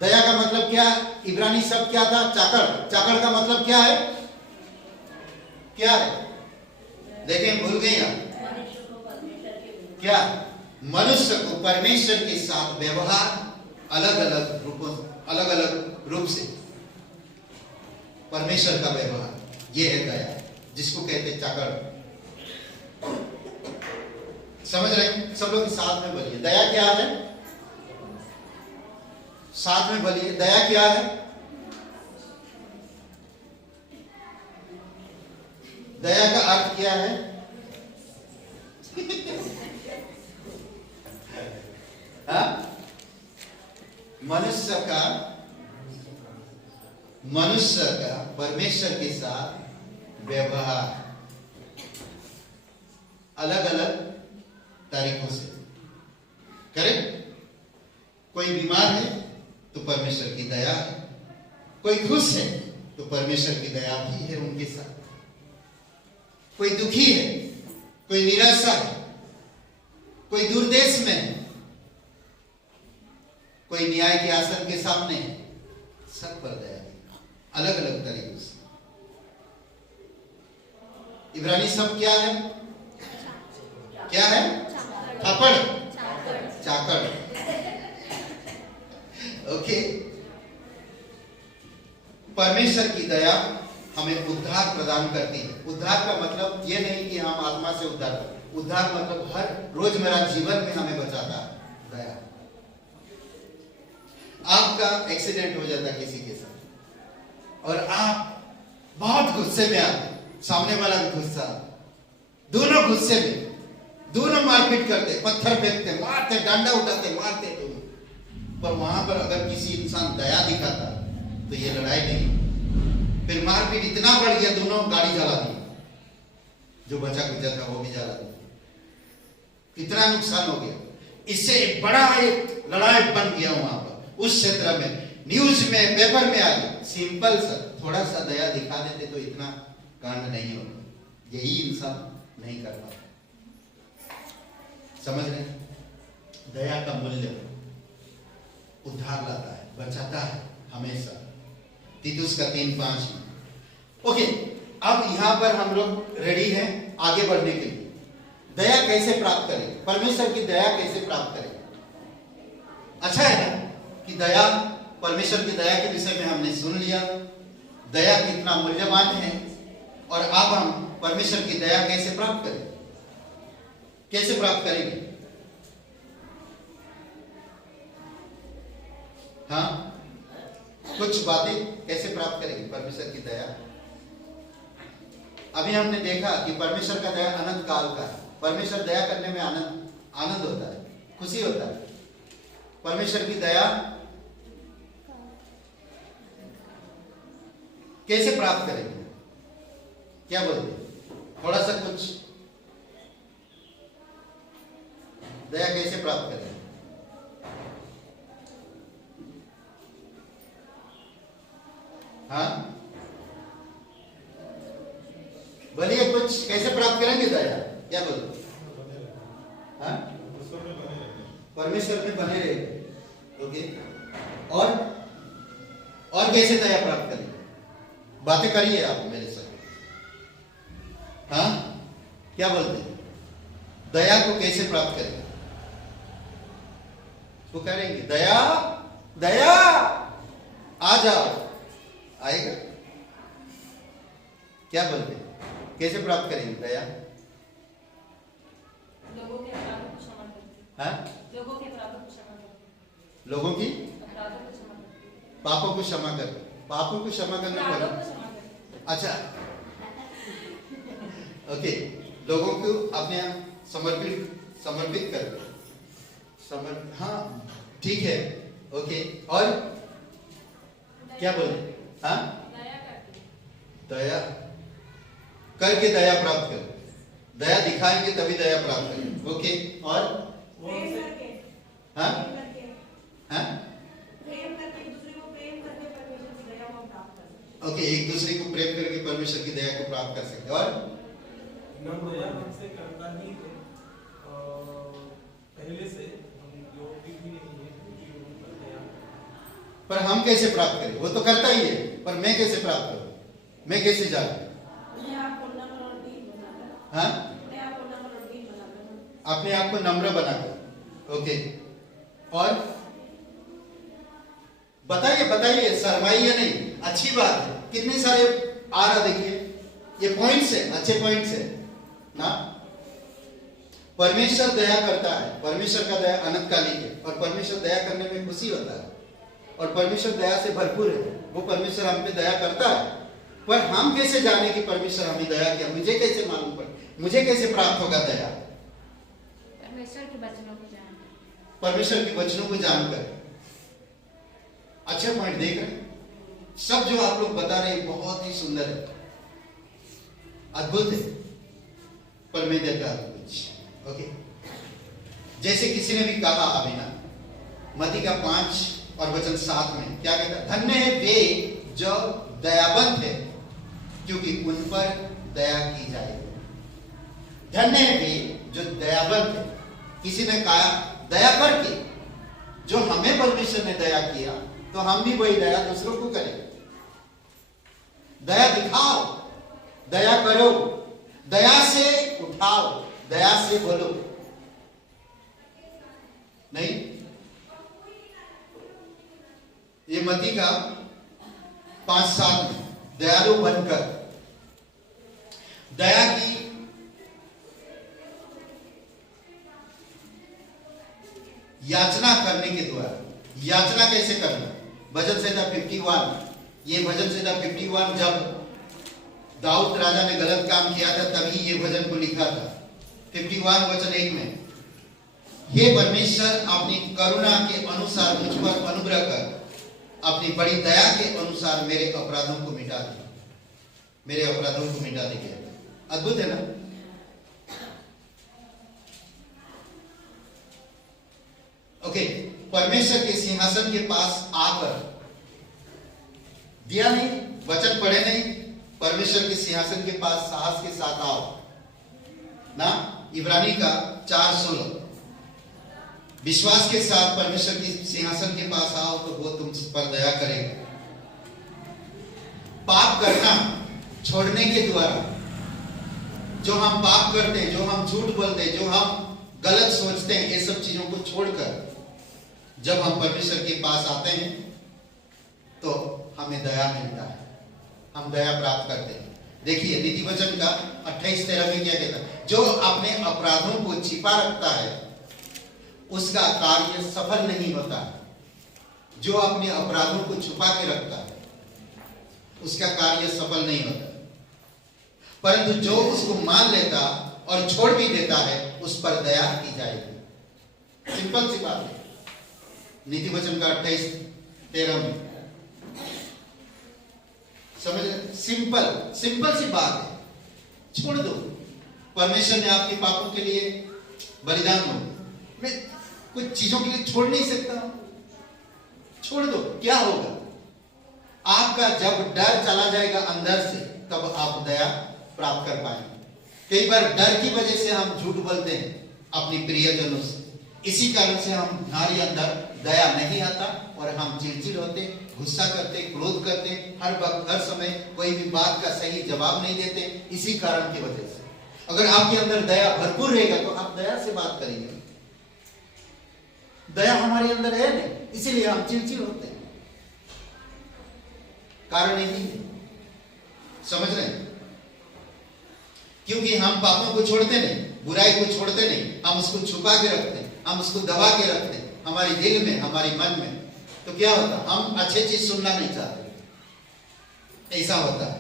दया का मतलब क्या? इब्रानी शब्द क्या था? चाकड़। चाकड़ का मतलब क्या है? क्या है? देखें, भूल गए आप। क्या? मनुष्य को परमेश्वर के साथ व्यवहार अलग अलग रूप से परमेश्वर का व्यवहार, ये है दया, जिसको कहते चाकड़। समझ रहे हैं? सब लोग साथ में बोलिए, दया क्या है? साथ में बोलिए, दया क्या है? दया का अर्थ क्या है? हाँ? मनुष्य का परमेश्वर के साथ व्यवहार अलग अलग तरीकों से। करेक्ट? कोई बीमार है तो परमेश्वर की दया है, कोई खुश है तो परमेश्वर की दया भी है उनके साथ। कोई दुखी है, कोई निराशा है, कोई दुर्देश में है, कोई न्याय के आसन के सामने है, सब पर दया है, अलग अलग तरीकों से। इब्रानी शब्द क्या है? क्या है? थापड़, चाकड़। ओके। परमेश्वर की दया हमें उद्धार प्रदान करती है। उद्धार का मतलब ये नहीं कि हम आत्मा से उद्धार करें। उद्धार मतलब हर रोजमर्रा जीवन में हमें बचाता है दया। आपका एक्सीडेंट हो जाता है किसी के साथ और आप बहुत गुस्से में आते, सामने वाला भी गुस्सा, दोनों गुस्से में, दोनों मारपीट करते, पत्थर फेंकते, मारते, डंडा उठाते, मारते। पर वहां पर अगर किसी इंसान दया दिखाता तो ये लड़ाई नहीं। फिर मारपीट इतना बढ़ गया, दोनों गाड़ी जला दी, जो बचा कुचा था वो भी जला दिया, इतना नुकसान हो गया। इससे एक बड़ा एक लड़ाई बन गया वहां पर, उस क्षेत्र में, न्यूज में, पेपर में आ गया। सिंपल सा थोड़ा सा दया दिखा देते तो इतना कांड नहीं होता। यही इंसान नहीं कर पाता। समझ रहे? दया का मूल्य उद्धार लाता है, बचाता है हमेशा। तीतुस का 3:5 में। ओके, अब यहां पर हम लोग रेडी हैं आगे बढ़ने के लिए। दया कैसे प्राप्त करें? परमेश्वर की दया कैसे प्राप्त करें? अच्छा है ना कि दया, परमेश्वर की दया के विषय में हमने सुन लिया, दया कितना मूल्यवान है। और अब हम परमेश्वर की दया कैसे प्राप्त करें? कैसे प्राप्त करेंगे? हाँ, कुछ बातें कैसे प्राप्त करेंगे परमेश्वर की दया? अभी हमने देखा कि परमेश्वर का दया अनंत काल का है। परमेश्वर दया करने में आनंद होता है, खुशी होता है। परमेश्वर की दया कैसे प्राप्त करेंगे? क्या बोलते? थोड़ा सा कुछ दया कैसे प्राप्त करें? हाँ, बोलिए कुछ, कैसे प्राप्त करेंगे दया? क्या बोलते? हाँ, परमेश्वर में बने रहे। ओके, और कैसे दया प्राप्त करेंगे? बातें करिए आप मेरे साथ। हाँ, क्या बोलते हैं? दया को कैसे प्राप्त करेंगे? वो करेंगे दया, दया आ जाओ, आएगा? क्या बोलते हैं? कैसे प्राप्त करेंगे दया? लोगों के अपराधों को क्षमा करके। हाँ, लोगों के अपराधों को क्षमा करके। लोगों की अपराधों को क्षमा करके। पापों को क्षमा कर, पापों को क्षमा करने अपराधों पर, को क्षमा करके। अच्छा, ओके, लोगों को अपने समर्पित कर, हाँ, ठीक है। ओके, और क्या बोले? हाँ, दया करके। दया करके दया प्राप्त कर, दया दिखाएंगे तभी दया प्राप्त करेंगे। ओके, और प्रेम करके, हाँ, प्रेम करके, हाँ, प्रेम करके, एक दूसरे को प्रेम करके परमेश्वर की दया को हम प्राप्त कर सकते हैं। ओके, एक दूसरे को प्रेम करके परमेश्वर की दया को प्राप्त कर सकते हैं। और नम्र हमसे करता ही है, पहले से हम योग्य भी नहीं है कि उन पर दया करें। पर हम कैसे प्राप्त करें? वो तो करता ही है, पर मैं कैसे प्राप्त करूं? मैं कैसे जानूं? अपने आप को नम्र और दीन बनाकर, हाँ, अपने आप को नम्र और दीन बनाकर, अपने आप को नम्र बनाकर। ओके, और बताइए बताइए, शर्माइए नहीं, अच्छी बात है। कितने सारे आ रहा, देखिए ये पॉइंट्स है, अच्छे पॉइंट्स है ना। परमेश्वर दया करता है, परमेश्वर का दया अनंतकालिक है, और परमेश्वर दया करने में खुशी होता है, और परमेश्वर दया से भरपूर है। वो परमेश्वर हम पे दया करता है, पर हम कैसे जाने कि परमेश्वर हमें दया किया? मुझे कैसे मालूम पड़े? मुझे कैसे प्राप्त होगा दया? परमेश्वर के वचनों को जान। परमेश्वर के वचनों को जानकर। अच्छा पॉइंट देख रहे हैं? सब जो आप लोग बता रहे हैं बहुत ही सुंदर है, अद्भुत है, पर मैं देता हूं कुछ। ओके, जैसे किसी ने भी कहा अभी ना, मत्ती का 5 और वचन 7 में क्या कहता है? धन्य है वे जो दयावंत है, क्योंकि उन पर दया की जाएगी। धन्य है वे जो दयावंत है। किसी ने कहा दया करके, जो हमें परमेश्वर ने दया किया, तो हम भी वही दया दूसरों को करें। दया दिखाओ, दया करो, दया से उठाओ, दया से बोलो। नहीं, ये मत्ती का 5:7 में दयालु बनकर, दया की याचना करने के द्वारा। याचना कैसे करना? भजन संहिता 51, ये भजन संहिता 51 जब दाऊद राजा ने गलत काम किया था, तभी ये भजन को लिखा था। 51 वचन 1 में, हे परमेश्वर, अपनी करुणा के अनुसार मुझ पर अनुग्रह कर, अपनी बड़ी दया के अनुसार मेरे अपराधों को मिटा दे। मेरे अपराधों को मिटा दे। अद्भुत है ना? ओके, परमेश्वर के सिंहासन के पास आकर, दिया नहीं, वचन पढ़े नहीं, परमेश्वर के सिंहासन के पास साहस के साथ आओ ना। इब्रानी का 4:16, विश्वास के साथ परमेश्वर के सिंहासन के पास आओ तो वो तुम पर दया करेगा। पाप करना छोड़ने के द्वारा, जो हम पाप करते हैं, जो हम झूठ बोलते हैं, जो हम गलत सोचते हैं, ये सब चीजों को छोड़कर जब हम परमेश्वर के पास आते हैं तो हमें दया मिलता है, हम दया प्राप्त करते हैं। देखिए नीति वचन का 28:13 में क्या कहता है? जो अपने अपराधों को छिपा रखता है उसका कार्य सफल नहीं होता। जो अपने अपराधों को छुपा के रखता है उसका कार्य सफल नहीं होता, परंतु जो उसको मान लेता और छोड़ भी देता है उस पर दया की जाएगी। सिंपल सी बात है, नीति वचन का 28:13 में समझ, सिंपल सी बात है। छोड़ दो। परमेश्वर ने आपके पापों के लिए बलिदान हो, मैं कुछ चीजों के लिए छोड़ नहीं सकता, छोड़ दो। क्या होगा? आपका जब डर चला जाएगा अंदर से, तब आप दया प्राप्त कर पाएंगे। कई बार डर की वजह से हम झूठ बोलते हैं अपनी प्रियजनों से, इसी कारण से हमारे अंदर दया नहीं आता और हम चिड़चिड़ होते, गुस्सा करते, क्रोध करते, हर वक्त हर समय कोई भी बात का सही जवाब नहीं देते, इसी कारण की वजह से। अगर आपके अंदर दया भरपूर रहेगा तो आप दया से बात करेंगे। दया हमारे अंदर है नहीं, इसीलिए हम चिड़चिड़ होते हैं, कारण यही है। समझ रहे हैं? क्योंकि हम पापों को छोड़ते नहीं, बुराई को छोड़ते नहीं, हम उसको छुपा के रखते हैं, हम उसको दबा के रखते हैं हमारे दिल में, हमारे मन में। तो क्या होता? हम अच्छे चीज सुनना नहीं चाहते, ऐसा होता है।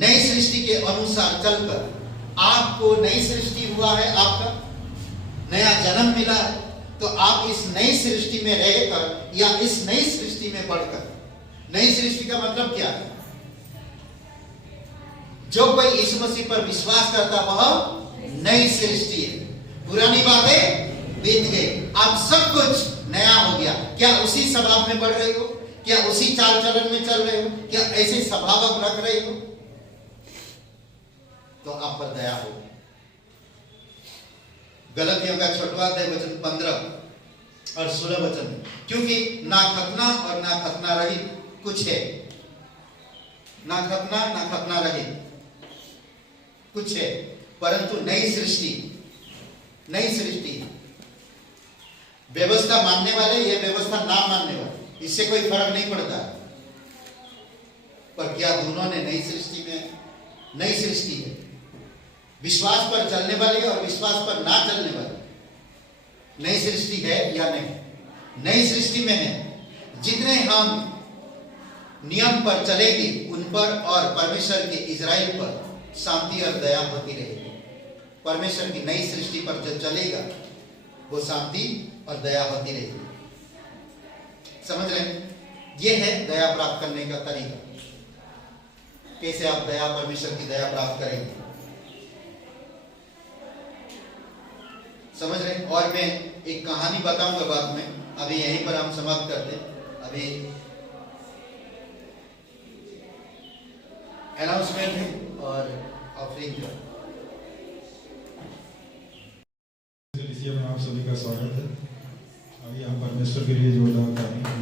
नई सृष्टि के अनुसार चलकर, आपको नई सृष्टि हुआ है, आपका नया जन्म मिला है, तो आप इस नई सृष्टि में रहकर या इस नई सृष्टि में बढ़कर, नई सृष्टि का मतलब क्या है? जो कोई यीशु मसीह पर विश्वास करता वह नई सृष्टि है। पुरानी बातें बीत गई, अब सब कुछ नया हो गया। क्या उसी स्वभाव में बढ़ रहे हो? क्या उसी चाल चलन में चल रहे हो? क्या ऐसे स्वभाव रख रहे हो? तो आप पर दया हो। गलतियों का 6वां अध्याय वचन 15 और 16 वचन, क्योंकि ना खतना और ना खतना रहित कुछ है, ना खतना ना खतना रहित कुछ है, परंतु नई सृष्टि, नई सृष्टि। व्यवस्था मानने वाले या व्यवस्था ना मानने वाले, इससे कोई फर्क नहीं पड़ता। पर क्या दोनों ने नई सृष्टि में, नई सृष्टि है। विश्वास पर चलने वाले और विश्वास पर ना चलने वाले नई सृष्टि है या नहीं? नई सृष्टि में है। जितने हम नियम पर चलेंगे उन पर और परमेश्वर के इजराइल पर शांति और दया होती रहेगी। परमेश्वर की नई सृष्टि पर जो चलेगा वो शांति और दया होती रहेगी। समझ रहे हैं? ये है दया प्राप्त करने का तरीका। कैसे आप दया, परमेश्वर की दया प्राप्त करेंगे? समझ रहे हैं? और मैं एक कहानी बताऊंगा बाद में, अभी यहीं पर हम समाप्त करते हैं। अभी अनाउंसमेंट है और ऑफरिंग का। में आप सभी का स्वागत है। आइए हम परमेश्वर के लिए जोरदार ताली दें।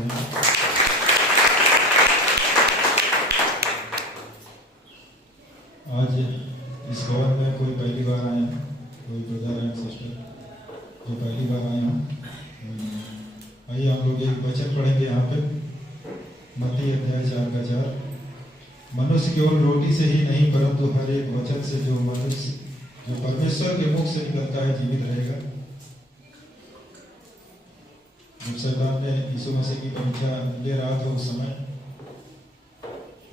आज इस भवन में कोई पहली बार आए हैं, कोई ब्रदर एंड सिस्टर जो पहली बार आए हैं। आइए हम लोग एक वचन पढ़ेंगे यहाँ पे, मत्ती अध्याय 4:4। मनुष्य केवल रोटी से ही नहीं परंतु हर एक वचन से जो परमेश्वर के मुख से निकलता है जीवित रहेगा। जब शैतान ने यीशु मसीह की परीक्षा ले रहा था उस समय,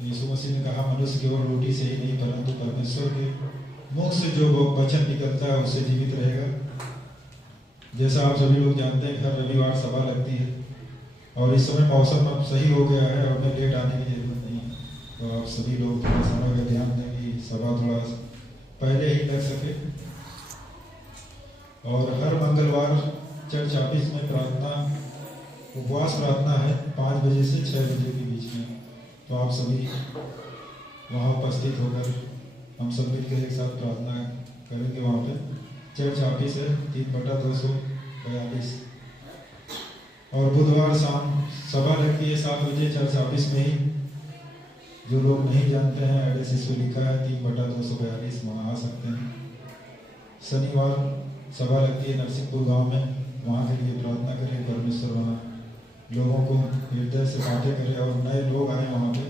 यीशु मसीह ने कहा मनुष्य केवल रोटी से ही नहीं परंतु परमेश्वर के मुख से जो वचन निकलता है उससे जीवित रहेगा। जैसा आप सभी लोग जानते हैं, हर रविवार सभा लगती है और इस समय मौसम अब सही हो गया है और लेट आने की जरूरत नहीं है। तो आप सभी लोग थोड़ा समय का ध्यान दें कि सभा थोड़ा पहले ही लग सके। और हर मंगलवार चर्च ऑफिस में प्रार्थना, उपवास प्रार्थना है 5 बजे से 6 बजे के बीच में। तो आप सभी वहाँ उपस्थित होकर हम सब मिलकर एक साथ प्रार्थना करेंगे। वहाँ पे चर्च ऑफिस है 3/242। और बुधवार शाम सभा लगती है 7 बजे चर्च ऑफिस में ही। जो लोग नहीं जानते हैं, एड्रेस इस पे लिखा है 3/242, वहाँ आ सकते हैं। शनिवार सभा लगती है नरसिंहपुर गांव में, वहाँ के लिए प्रार्थना करें। परमेश्वर वहाँ लोगों को हृदय से बातें करे और नए लोग आए वहाँ पे,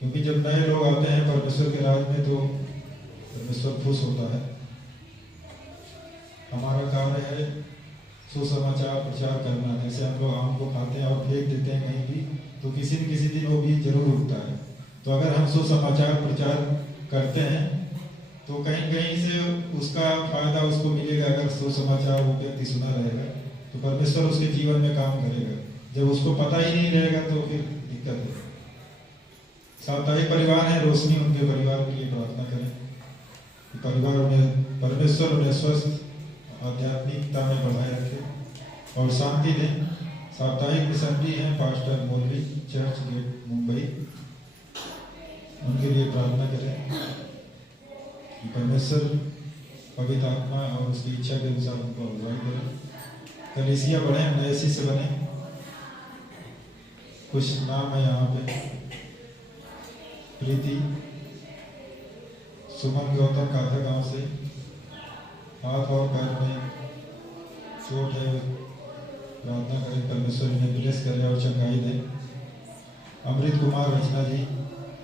क्योंकि जब नए लोग आते हैं परमेश्वर के राज में तो परमेश्वर खुश होता है। हमारा कार्य है सुसमाचार प्रचार करना। जैसे हम लोग आम को खाते हैं और फेंक देते हैं कहीं भी, तो किसी न किसी दिन वो भी जरूर उगता है। तो अगर हम सुसमाचार प्रचार करते हैं तो कहीं कहीं से उसका फायदा उसको मिलेगा। अगर सुसमाचार वो व्यक्ति सुना रहेगा तो परमेश्वर उसके जीवन में काम करेगा। जब उसको पता ही नहीं रहेगा तो फिर दिक्कत है। साप्ताहिक परिवार है, रोशनी उनके परिवार के लिए प्रार्थना करें कि परिवार उन्हें परमेश्वर उन्हें स्वस्थ आध्यात्मिकता में बढ़ाए रखे और शांति दें। साप्ताहिक मिशनरी हैं पास्टर मौलवी, चर्च गेट, मुंबई, उनके लिए प्रार्थना करें कि परमेश्वर पवित्र आत्मा और उसकी इच्छा के अनुसार उनको अगुवाई करें। कलीसिया बढ़े, नए शिष्य बने। कुछ नाम है यहाँ पे: प्रीति, सुमन गौतम काथा गांव से, हाथ और पैर में चोट है, प्रार्थना करें परमेश्वर इन्हें ब्लेस करे और चंगाई दे। अमृत कुमार रचना जी,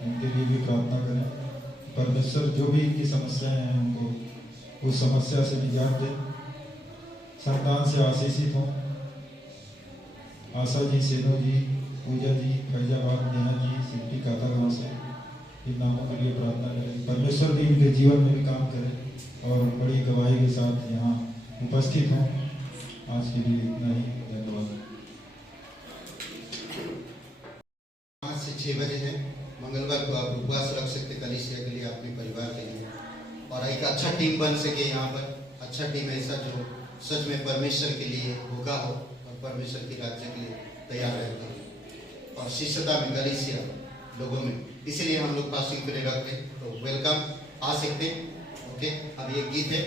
उनके लिए भी प्रार्थना करें परमेश्वर जो भी इनकी समस्याएं हैं उनको उस समस्या से निजात दे, संतान से आशीषित हों। आशा जी, सेनो जी, पूजा जी, फैजाबाद, नेहा जी, सिटी काता गाँव से, इन नामों के लिए प्रार्थना करें परमेश्वर भी इनके जीवन में भी काम करें और बड़ी गवाही के साथ यहाँ उपस्थित हों। आज के लिए इतना ही, धन्यवाद। 5 से 6 बजे है, मंगलवार को आप उपवास रख सकते कलीसिया के लिए, अपने परिवार के लिए, और एक अच्छा टीम बन सके यहाँ पर। अच्छा टीम ऐसा जो सच में परमेश्वर के लिए भूखा हो और परमेश्वर के राज्य के लिए तैयार रहता हो और शिष्यता में कलीसिया लोगों में, इसीलिए हम लोग फास्टिंग पीरियड रखते हैं। तो वेलकम, आ सकते। ओके, अब ये गीत है।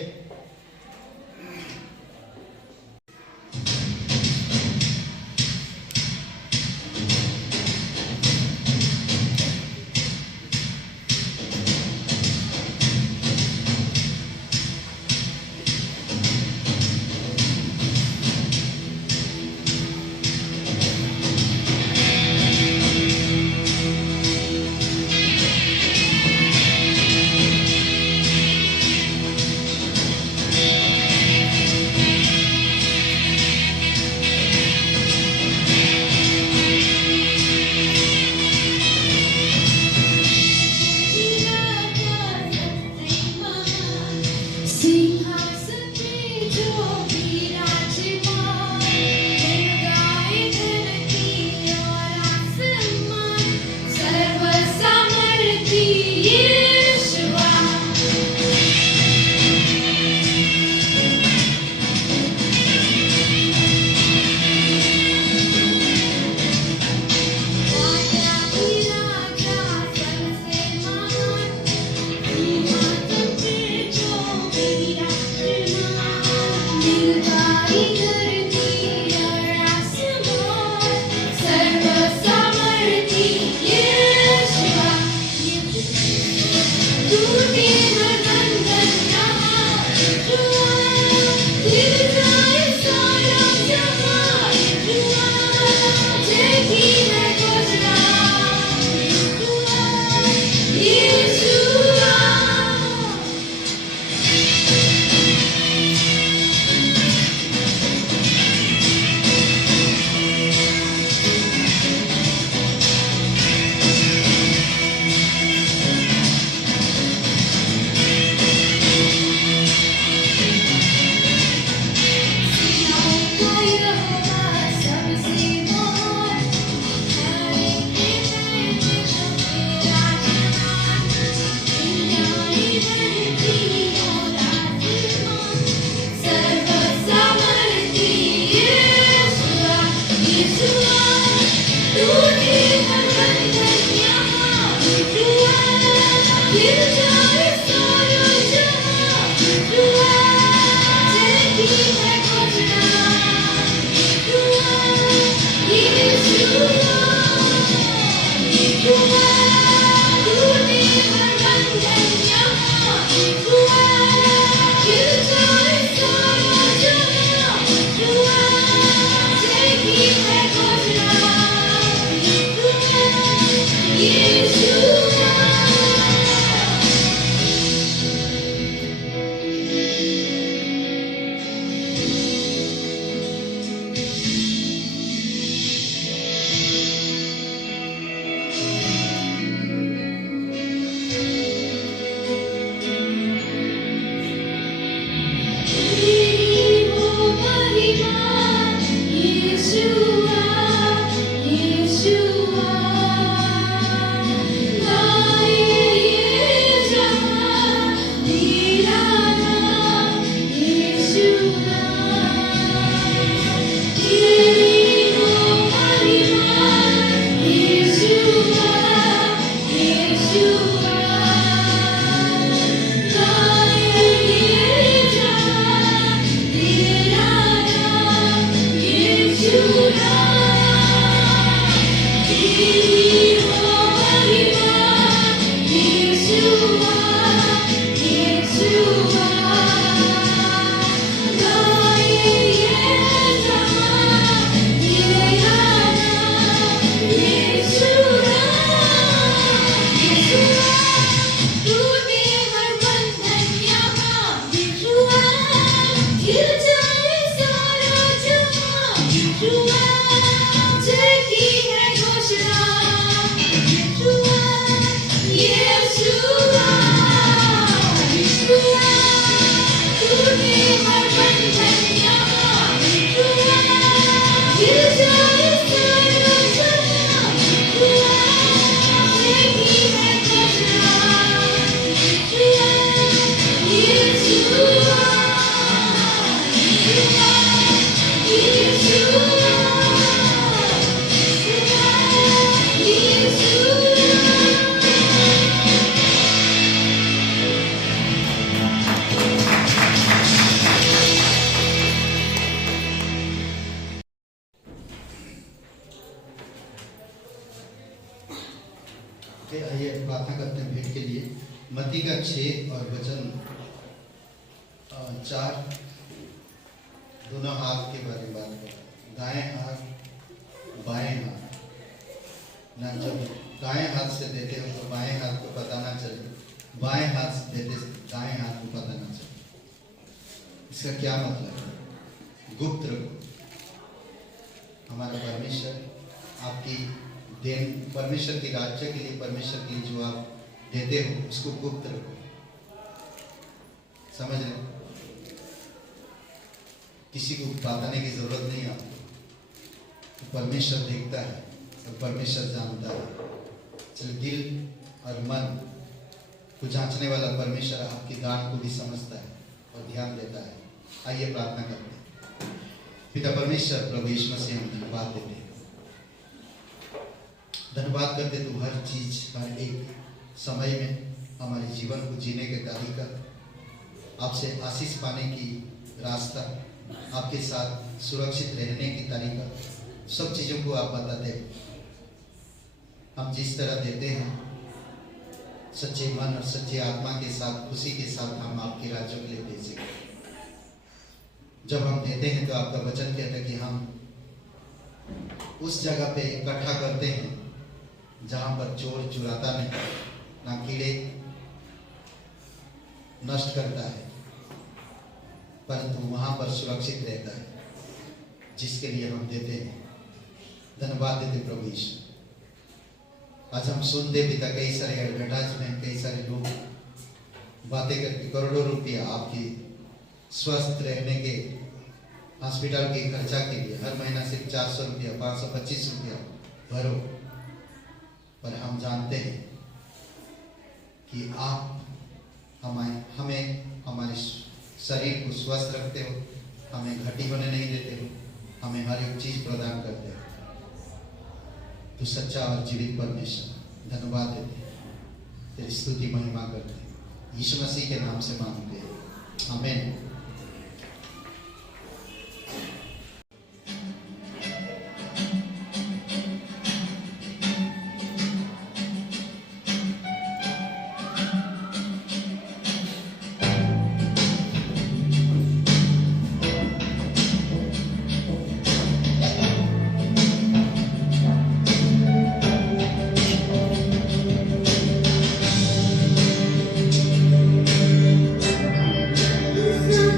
6 और वचन 4 दोनों हाथ के बारे में बात कर, दाएं हाथ बाएं हाथ ना, जब दाएं हाथ से देते हो तो बाएं हाथ को पता ना चले, बाएं हाथ से देते दाएं हाथ को पता ना चले। इसका क्या मतलब है? गुप्त रखो। हमारा परमेश्वर आपकी देन, परमेश्वर के राज्य के लिए, परमेश्वर के लिए जो आप देते हो उसको गुप्त रखो। समझ रहे? किसी को बताने की जरूरत नहीं आपको, तो परमेश्वर देखता है और परमेश्वर जानता है। चलिए, दिल और मन को जांचने वाला परमेश्वर आपकी दान को भी समझता है और ध्यान देता है। आइए प्रार्थना करते हैं। पिता परमेश्वर, प्रभु यीशु मसीह, हम धन्यवाद देते हैं, धन्यवाद करते तू हर चीज, हर एक समय में हमारे जीवन को जीने के तरीका, आपसे आशीष पाने की रास्ता, आपके साथ सुरक्षित रहने की तरीका, सब चीज़ों को आप बताते हैं। हम जिस तरह देते हैं सच्चे मन और सच्ची आत्मा के साथ, उसी के साथ हम आपके राज्य के लिए दे सकें। जब हम देते हैं तो आपका वचन कहता है कि हम उस जगह पे इकट्ठा करते हैं जहां पर चोर चुराता नहीं, ना कीड़े नष्ट करता है, परंतु वहां पर सुरक्षित रहता है, जिसके लिए हम देते हैं। धन्यवाद देते प्रभु यीशु। आज हम सुनते पिता, कई सारे एडवर्टाइजमेंट, कई सारे लोग बातें करके करोड़ों रुपया आपकी स्वस्थ रहने के, हॉस्पिटल के खर्चा के लिए हर महीना सिर्फ 400 रुपया, 525 रुपया भरो, पर हम जानते हैं कि आप हमें हमारे शरीर को स्वस्थ रखते हो, हमें घटी होने नहीं देते हो, हमें हर एक चीज प्रदान करते हो। तो सच्चा और जीवित परमेश्वर, धन्यवाद देते हैं, तेरी स्तुति महिमा करते हैं, यीशु मसीह के नाम से मांगते हैं, आमीन। Thank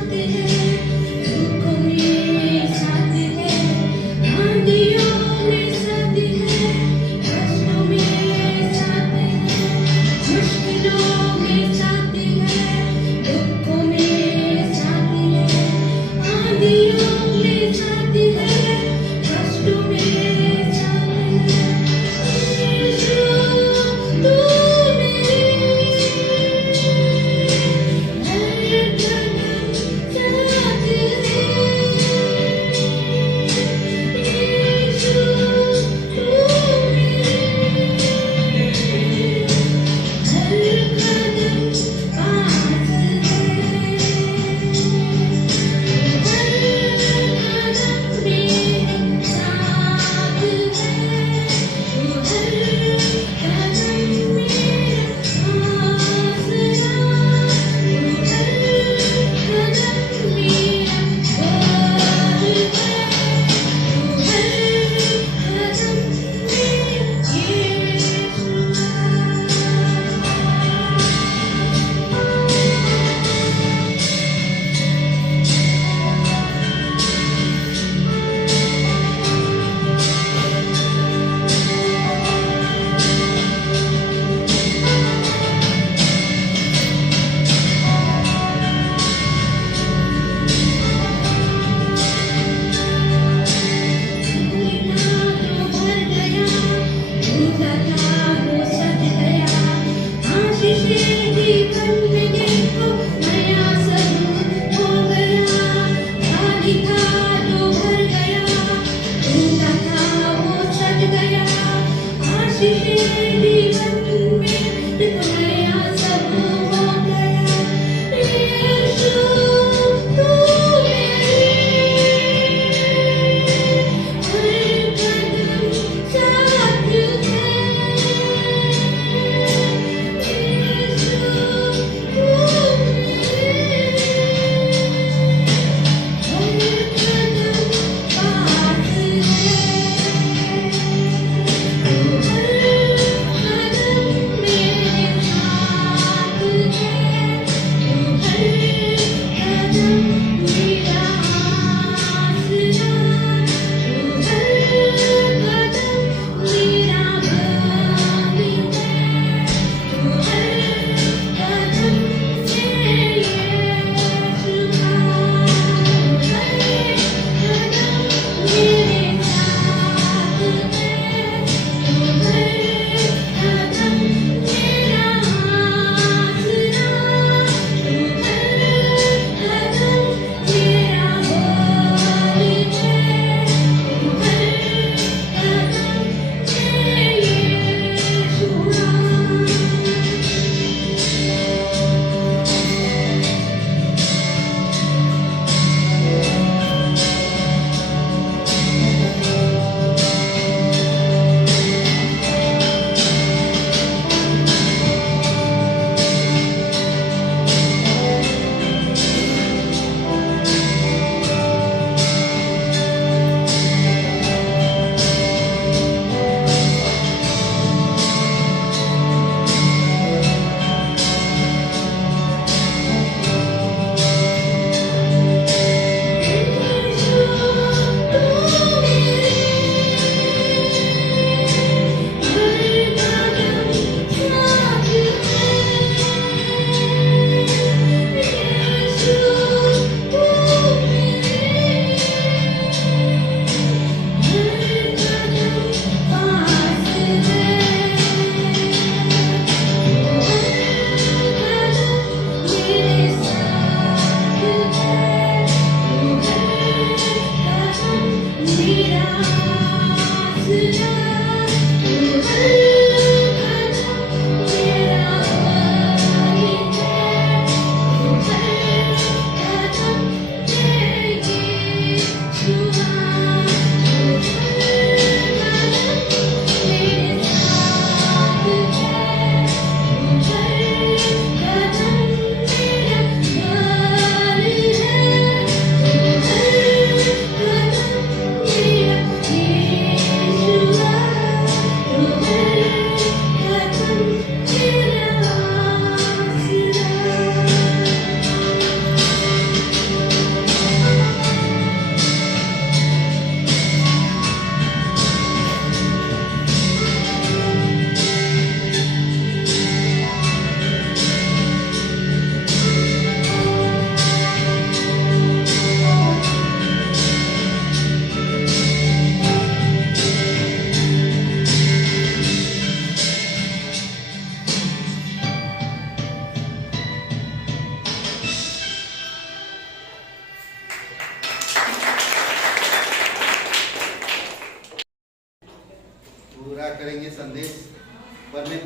हमने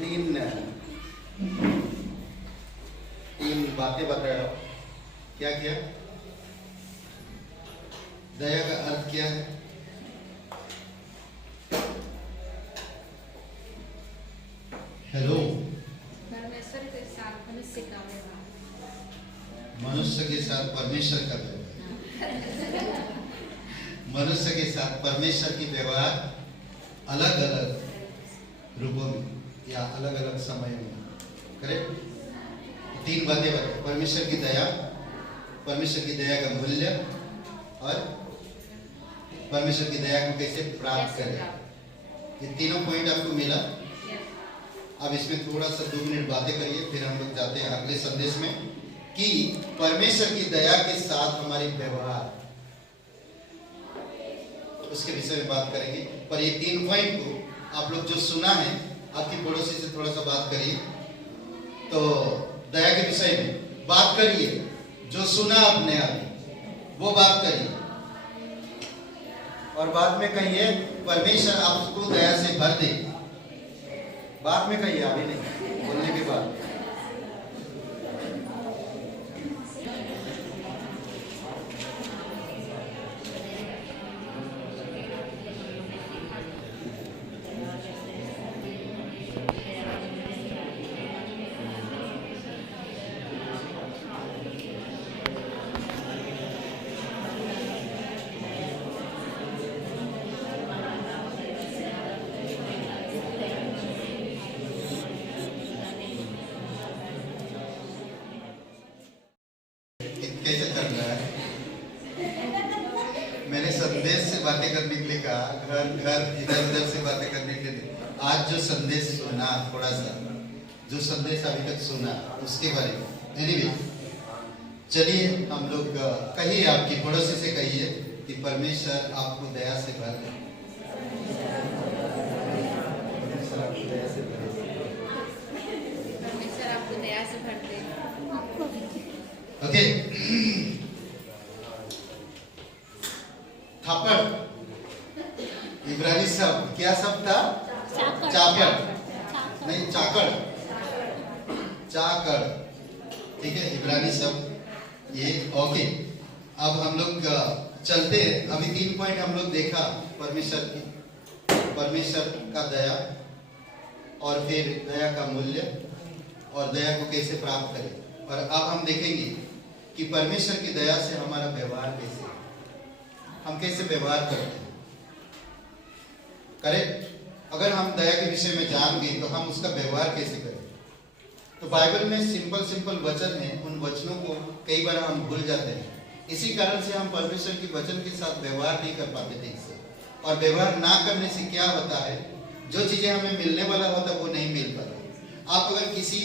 तीन बातें बताया। क्या किया? दया का अर्थ क्या है? हेलो। परमेश्वर के साथ मनुष्य का व्यवहार। मनुष्य के साथ परमेश्वर का व्यवहार। मनुष्य के साथ परमेश्वर की व्यवहार अलग अलग रूपों में या अलग अलग समयों में। करेक्ट? तीन बातें बताए। परमेश्वर की दया, परमेश्वर की दया का मूल्य और परमेश्वर की दया को कैसे प्राप्त करें। ये तीनों पॉइंट आपको मिला। अब इसमें थोड़ा सा 2 मिनट बातें करिए, फिर हम लोग जाते हैं अगले संदेश में कि परमेश्वर की दया के साथ हमारी व्यवहार, उसके विषय में बात करेंगे। पर ये 3 पॉइंट को आप लोग जो सुना है, आपकी पड़ोसी से थोड़ा सा बात करिए, तो दया के विषय में बात करिए। जो सुना आपने अभी वो बात करिए और बाद में कहिए परमेश्वर आपको दया से भर दे। बाद में कहिए, अभी नहीं, बोलने के बाद। कैसे चल रहा है? मैंने संदेश से बातें करने के लिए कहा, घर घर इधर उधर से बातें करने के लिए। आज जो संदेश सुना, थोड़ा सा जो संदेश अभी तक सुना उसके बारे में। एनीवे, चलिए हम लोग कहिए, आपकी पड़ोसी से कहिए कि परमेश्वर आपको दया से भर दे। परमेश्वर आपको दया से भर दे। ओके। थापड़ इब्रानी शब्द, क्या शब्द था? चाकड़, नहीं चाकड़, चाकड़, ठीक है, इब्रानी शब्द ये। ओके, अब हम लोग चलते हैं। अभी 3 पॉइंट हम लोग देखा, परमेश्वर का दया, और फिर दया का मूल्य और दया को कैसे प्राप्त करें। और अब हम देखेंगे कि परमेश्वर की दया से हमारा व्यवहार कैसे है, हम कैसे व्यवहार करते हैं। करेक्ट? अगर हम दया के विषय में जान गए तो हम उसका व्यवहार कैसे करें। तो बाइबल में सिंपल वचन है, उन वचनों को कई बार हम भूल जाते हैं। इसी कारण से हम परमेश्वर की वचन के साथ व्यवहार नहीं कर पाते ठीक से। और व्यवहार ना करने से क्या होता है, जो चीजें हमें मिलने वाला होता है वो नहीं मिल पाता। आप अगर किसी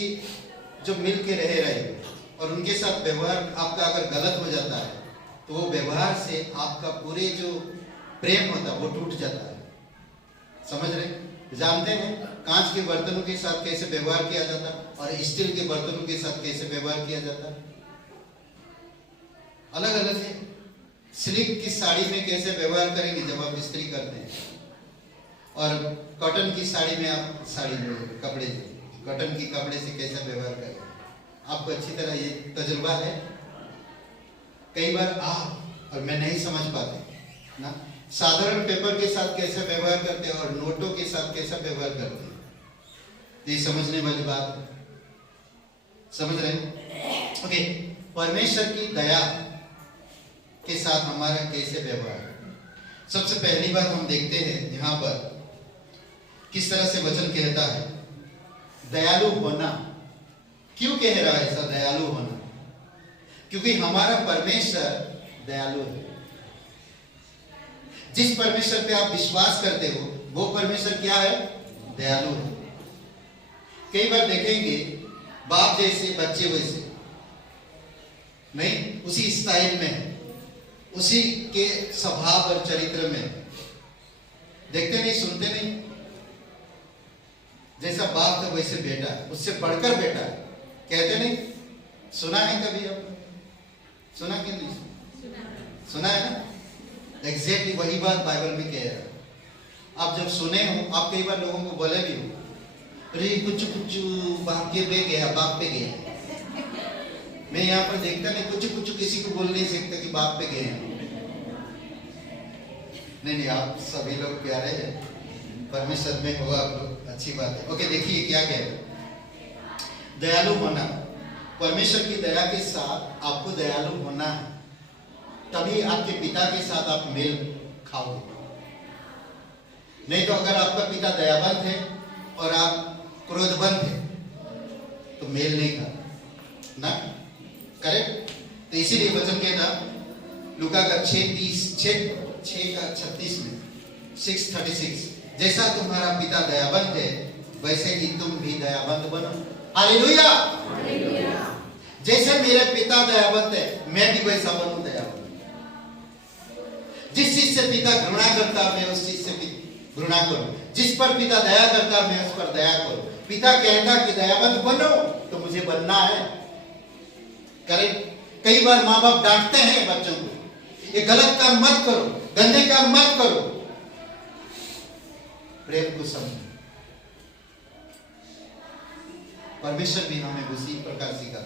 जो मिल के रहे और उनके साथ व्यवहार आपका अगर गलत हो जाता है, तो वो व्यवहार से आपका पूरे जो प्रेम होता है वो टूट जाता है। समझ रहे? जानते हैं कांच के बर्तनों के साथ कैसे व्यवहार किया जाता है और स्टील के बर्तनों के साथ कैसे व्यवहार किया जाता है, अलग अलग है। सिल्क की साड़ी में कैसे व्यवहार करेंगे जब आप इस्त्री करते हैं, और कॉटन की साड़ी में आप कपड़े कॉटन की कपड़े से कैसा व्यवहार करेंगे, आपको अच्छी तरह ये तजुर्बा है। कई बार आप और मैं नहीं समझ पाते ना, साधारण पेपर के साथ कैसे व्यवहार करते हैं और नोटों के साथ कैसा व्यवहार करते हैं। ये समझने वाली बात है, समझ रहे हैं? ओके, परमेश्वर की दया के साथ हमारा कैसे व्यवहार है। सबसे पहली बात हम देखते हैं यहाँ पर किस तरह से वचन कहता है दयालु होना। क्यों कह रहा है ऐसा दयालु होना? क्योंकि हमारा परमेश्वर दयालु है। जिस परमेश्वर पे आप विश्वास करते हो वो परमेश्वर क्या है? दयालु है। कई बार देखेंगे बाप जैसे बच्चे वैसे नहीं, उसी स्टाइल में, उसी के स्वभाव और चरित्र में देखते नहीं, सुनते नहीं। जैसा बाप है वैसे बेटा, उससे बढ़कर बेटा है, कहते नहीं? सुना है कभी आपने? सुना कि नहीं? सुना है ना? एग्जैक्टली वही बात बाइबल में कह रहा है। आप जब सुने हो, आप कई बार लोगों को बोले भी हो, अरे कुछ कुछ बाप के पे गया, बाप पे गया। मैं यहाँ पर देखता नहीं, कुछ कुछ किसी को बोल नहीं सकता कि बाप पे गए हैं। नहीं, आप सभी लोग प्यारे हैं, परमेश्वर में हो आप लोग, अच्छी बात है। ओके, देखिए क्या कहते हैं, दयालु होना। परमेश्वर की दया के साथ आपको दयालु होना है, तभी आपके पिता के साथ आप मेल खाओगे। नहीं तो अगर आपका पिता दयावंत है और आप क्रोधवंत है तो मेल नहीं खा ना, करेक्ट। तो इसीलिए वचन कहता लूका का 6:36 में 6:36, जैसा तुम्हारा पिता दयावंत है वैसे ही तुम भी दयावंत बनो। हालेलुया। जैसे मेरे पिता दयावंत है मैं भी वैसा बनूं दयावंत। जिस चीज से पिता घृणा करता मैं उस चीज से घृणा करूं, जिस पर पिता दया करता मैं उस पर दया करूं। पिता कहता कि दयावंत बनो तो मुझे बनना है, करेक्ट। कई बार माँ बाप डांटते हैं बच्चों को, ये गलत काम मत करो, गंदे काम मत करो। प्रेम को समझो। परमेश्वर भी हमें उसी प्रकार सिखा,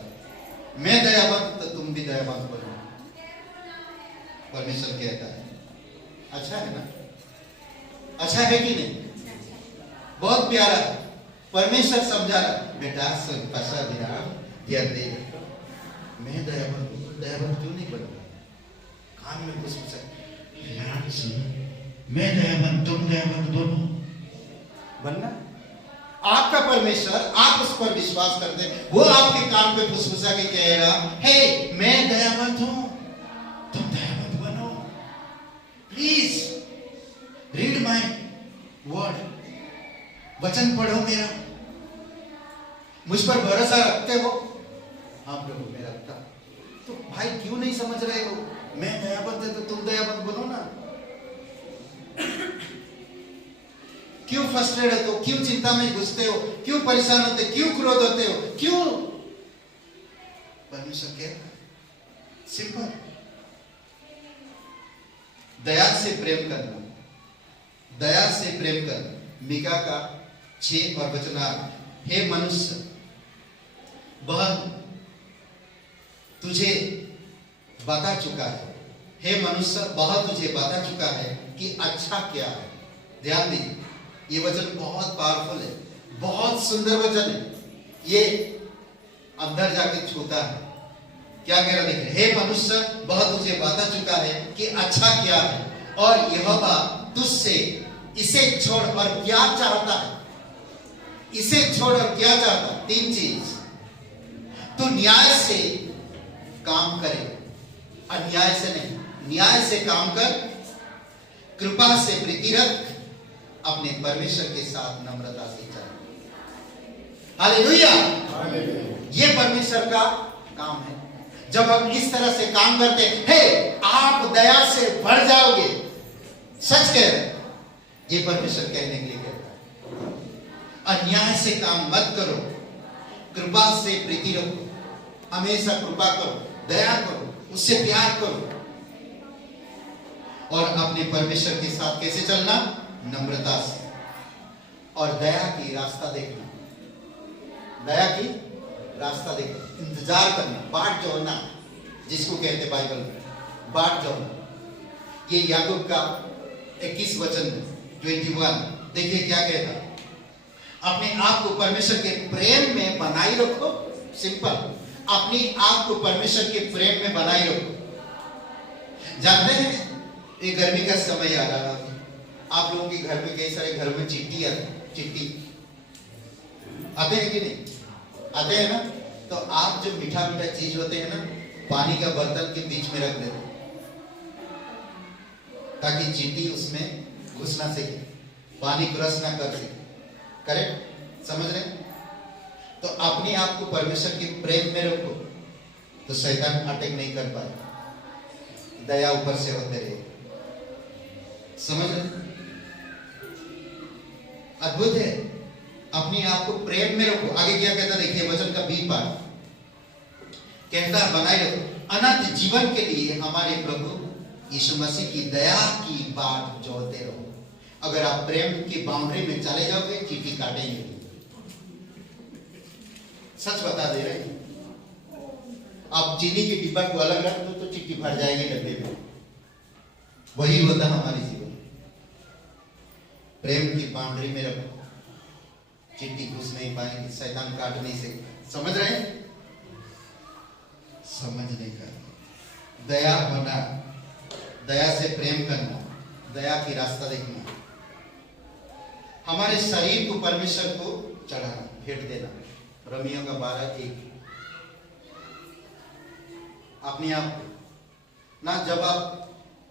मैं दयावंत तो तुम भी दयावंत बनो। परमेश्वर कहता है, अच्छा है ना, अच्छा है कि नहीं, बहुत प्यारा। परमेश्वर समझा रहा, बेटा पशा विराम ध्यान दे, मैं दयावंत क्यों नहीं बनूंगा? कान में घुस ध्यान सुनो, मैं दयावंत तुम दयावंत दोनों बनना। आपका परमेश्वर, आप उस पर विश्वास करते हैं, वो आपके कान पे फुसफुसा के कह रहा, हे मैं दयावंत हूं, तुम दयावंत बनो। प्लीज रीड माय वर्ड, वचन पढ़ो मेरा। मुझ पर भरोसा रखते हो? हाँ प्रभु मैं रखता। तो भाई क्यों नहीं समझ रहे हो? मैं दयावंत है तो तुम दयावंत बनो ना। क्यों फ्रस्ट्रेटेड हो? क्यों चिंता में घुसते हो? क्यों परेशान होते? क्यों क्रोध होते हो? क्यों? परमेश्वर कहता है सिंपल, दया से प्रेम करना, दया से प्रेम करना। मीका का 6 और वचन 8, हे मनुष्य वह तुझे बता चुका है, हे मनुष्य वह तुझे बता चुका है कि अच्छा क्या है। ध्यान दीजिए, ये वचन बहुत पावरफुल है, बहुत सुंदर वचन है। ये अंदर जाके छूता है। क्या कह रहा देखिए, हे मनुष्य वह तुझे बता चुका है कि अच्छा क्या है, और यहोवा तुझसे इसे छोड़ और क्या चाहता है। इसे छोड़ और क्या चाहता? 3 चीज। तू न्याय से काम करे, अन्याय से नहीं, न्याय से काम कर, कृपा से प्रीति रख, अपने परमेश्वर के साथ नम्रता से चल। हालेलुया। ये परमेश्वर का काम है। जब हम इस तरह से काम करते हैं, आप दया से भर जाओगे। सच कह रहे, ये परमेश्वर कहने के लिए कहता है। अन्याय से काम मत करो, कृपा से प्रीति रखो, हमेशा कृपा करो, दया करो, उससे प्यार करो, और अपने परमेश्वर के साथ कैसे चलना? नम्रता से, और दया की रास्ता देखना, दया की रास्ता देखना, इंतजार करना, बाट जोड़ना, जिसको कहते बाइबल में बाट जोड़ना। ये याकूब का 21 वचन 21, देखिए क्या कहता, अपने आप को परमेश्वर के प्रेम में बनाए रखो। सिंपल, अपने आप को परमेश्वर के प्रेम में बनाए रखो। जानते हैं ये गर्मी का समय आ रहा है, आप लोगों के घर में, कई सारे घर में चिट्ठी आते हैं कि नहीं? आते हैं ना। तो आप जो मीठा मीठा चीज होते हैं ना, पानी का बर्तन के बीच में रख देते ताकि चींटी उसमें घुस ना सके, पानी क्रश ना कर सके। करेक्ट, समझ रहे? तो अपने आप को परमेश्वर के प्रेम में रखो तो शैतान अटैक नहीं कर पाए, दया ऊपर से होते रहे। समझ रहे? अद्भुत है। अपने आप को प्रेम में रखो। आगे क्या कहता देखिए, वचन का 20 पाठ कहता है, बनाए रखो अनंत जीवन के लिए हमारे प्रभु यीशु मसीह की दया की बाट जोड़ते रहो। अगर आप प्रेम की बाउंड्री में चले जाओगे, चींटी काटेंगे। सच बता दे रहे हैं। आप चीनी के डिब्बा को अलग रख दो तो चिट्ठी भर जाएगी डब्बे में। वही होता हमारे जीवन। प्रेम की बाउंड्री में रखो, चिट्ठी घुस नहीं पाएंगे, शैतान काट नहीं सके। समझ रहे हैं? समझने का दया होना, दया से प्रेम करना, दया की रास्ता देखना, हमारे शरीर को परमेश्वर को चढ़ाना, भेंट देना। रोमियो का 12:1। अपने आप ना, जब आप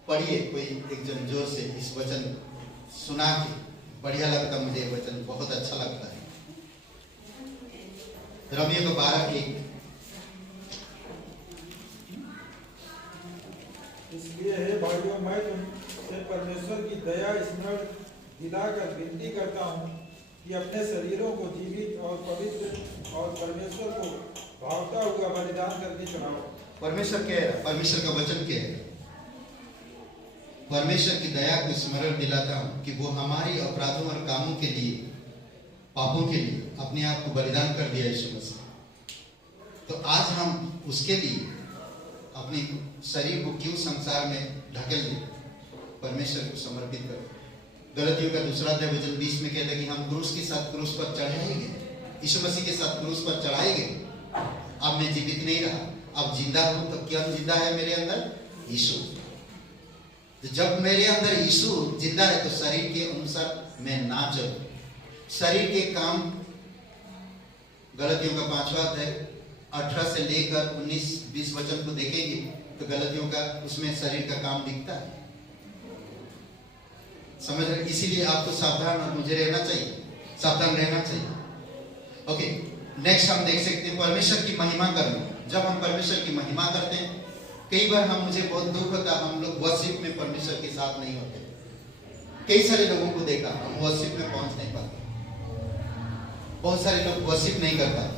पढ़िए कोई एक जन जोर से इस वचन सुना के, बढ़िया लगता मुझे वचन, बहुत अच्छा लगता है। रोमियो का 12:1। इसलिए हे भाइयों, मैं तुमसे परमेश्वर की दया स्मरण दिलाकर विनती करता हूँ कि अपने शरीरों को जीवित और पवित्र और परमेश्वर को भावता हुआ बलिदान करके चढ़ाओ। परमेश्वर क्या है? परमेश्वर का वचन क्या है? परमेश्वर की दया को स्मरण दिलाता हूँ कि वो हमारे अपराधों और कामों के लिए, पापों के लिए अपने आप को बलिदान कर दिया यीशु मसीह। तो आज हम उसके लिए अपने शरीर को क्यों संसार में ढकेल दें? परमेश्वर को समर्पित करें। गलतियों का 2:20 में कहता है कि हम क्रूस के साथ क्रूस पर चढ़ाए गए, यीशु मसीह के साथ क्रूस पर चढ़ाए गए। अब मैं जीवित नहीं रहा, अब जिंदा हूं। तो क्या जिंदा है मेरे अंदर? यीशु। तो जब मेरे अंदर यीशु जिंदा है तो शरीर के अनुसार मैं ना चलूं। शरीर के काम, गलतियों का 5वां अध्याय 18 से लेकर 19-20 वचन को देखेंगे तो गलतियों का उसमें शरीर का काम दिखता है। समझ रहे? इसीलिए आपको सावधान और मुझे रहना चाहिए, सावधान रहना चाहिए। ओके, नेक्स्ट हम देख सकते हैं परमेश्वर की महिमा करना। जब हम परमेश्वर की महिमा करते हैं, कई बार मुझे बहुत दुख होता है, हम लोग वर्शिप में परमेश्वर के साथ नहीं होते। कई सारे लोगों को देखा, हम वर्शिप में पहुंच नहीं पाते। बहुत सारे लोग वर्शिप नहीं कर पाते,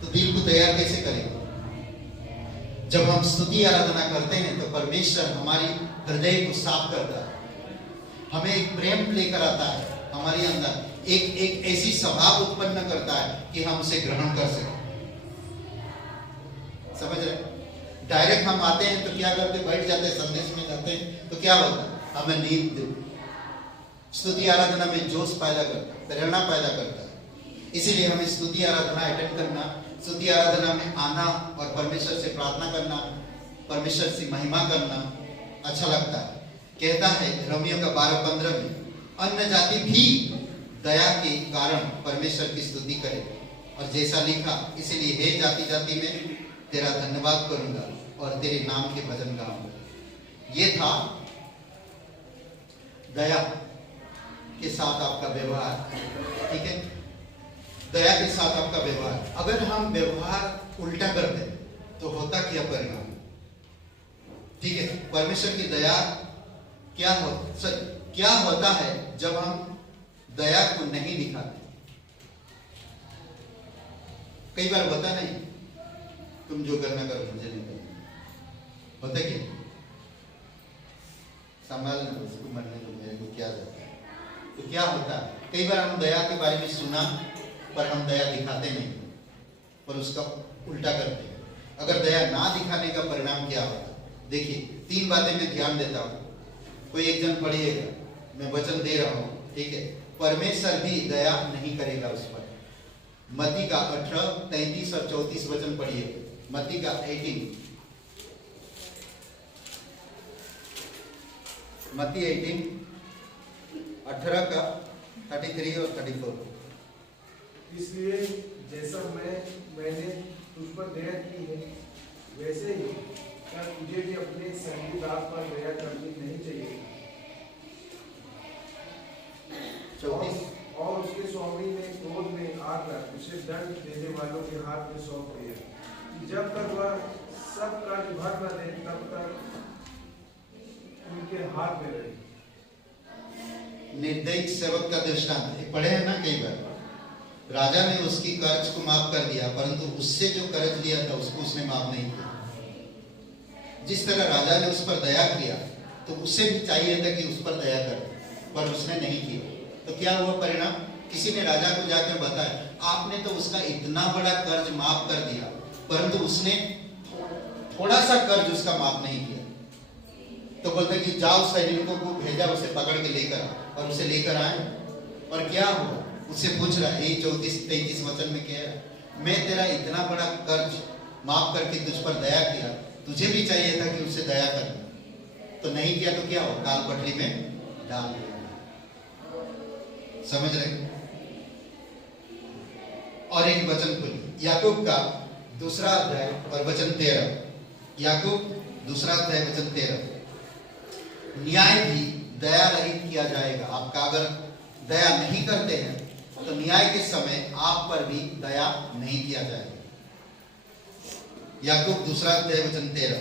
तो दिल को तैयार कैसे करेंगे? जब हम स्तुति आराधना करते हैं तो परमेश्वर हमारी हृदय को साफ करता है, हमें एक प्रेम लेकर आता है, हमारे अंदर एक ऐसी स्वभाव उत्पन्न करता है कि हम उसे ग्रहण कर सकें। समझ रहे? डायरेक्ट हम आते हैं तो क्या करते? बैठ जाते हैं, संदेश में जाते हैं तो क्या होता है? हमें नींद दे। स्तुति आराधना में जोश पैदा करता है, प्रेरणा पैदा करता है। इसीलिए हमें स्तुति आराधना अटेंड करना, स्तुति आराधना में आना और परमेश्वर से प्रार्थना करना, परमेश्वर से महिमा करना अच्छा लगता है। कहता है रोमियो का 12:15 में, अन्य जाति भी दया के कारण परमेश्वर की स्तुति करे। और जैसा लिखा, इसीलिए हे जाति जाति में तेरा धन्यवाद करूंगा और तेरे नाम के भजन गाऊंगा। ये था दया के साथ आपका व्यवहार। ठीक है, दया के साथ आपका व्यवहार। अगर हम व्यवहार उल्टा कर दें तो होता क्या परिणाम? ठीक है, परमेश्वर की दया क्या होता है जब हम दया को नहीं दिखाते? कई बार होता नहीं, तुम जो करना करो, मुझे नहीं करना। होता क्या? संभालना, उसको मरने दो, मेरे को क्या जाता है। तो क्या होता है? कई बार हम दया के बारे में सुना पर हम दया दिखाते नहीं, पर उसका उल्टा करते हैं। अगर दया ना दिखाने का परिणाम क्या होता? देखिए, 3 बातें मैं ध्यान देता हूँ। कोई एक जन पढ़िएगा, मैं वचन दे रहा हूँ, ठीक है? परमेश्वर भी दया नहीं करेगा उस पर। मत्ती का 18, 33 और 34 वचन पढ़िए। मत्ती का 18, मत्ती 18, 18 का 33 और 34। इसलिए जैसा मैंने तुझ पर दया की है, वैसे ही क्या तुझे भी अपने संगी दास पर दया करनी नहीं चाहिए? 34। और उसके स्वामी ने क्रोध में आकर उसे दंड देने वालों के हाथ में सौंप दिया कि जब तक वह सब कर्ज भर न दे तब तक उनके हाथ में रहे। निर्दयी सेवक का दृष्टांत पढ़े हैं ना कई बार। राजा ने उसकी कर्ज को माफ कर दिया, परंतु उससे जो कर्ज लिया था उसको उसने माफ नहीं किया। जिस तरह राजा ने उस पर दया किया तो उसे भी चाहिए था कि उस पर दया करे, पर उसने नहीं किया। तो क्या हुआ परिणाम? किसी ने राजा को जाकर बताया, आपने तो उसका इतना बड़ा कर्ज माफ कर दिया, परंतु उसने थोड़ा सा कर्ज उसका माफ नहीं किया। तो बोलते कि जाओ सैनिकों को भेजा, उसे पकड़ के लेकर आओ, और उसे लेकर आए। और क्या हुआ? उससे पूछ रहा है, 34-33 वचन में कह रहा, मैं तेरा इतना बड़ा कर्ज माफ करके तुझ पर दया किया, तुझे भी चाहिए था कि उससे दया करना, तो नहीं किया तो क्या हो? काल पटरी में डाल दिया। समझ रहे? और एक वचन खोलिए, याकूब का 2 अध्याय और वचन 13। याकूब 2 अध्याय वचन 13। न्याय भी दया रहित किया जाएगा। आपका अगर दया नहीं करते हैं तो न्याय के समय आप पर भी दया नहीं किया जाएगा। याकूब 2 अध्याय वचन 13।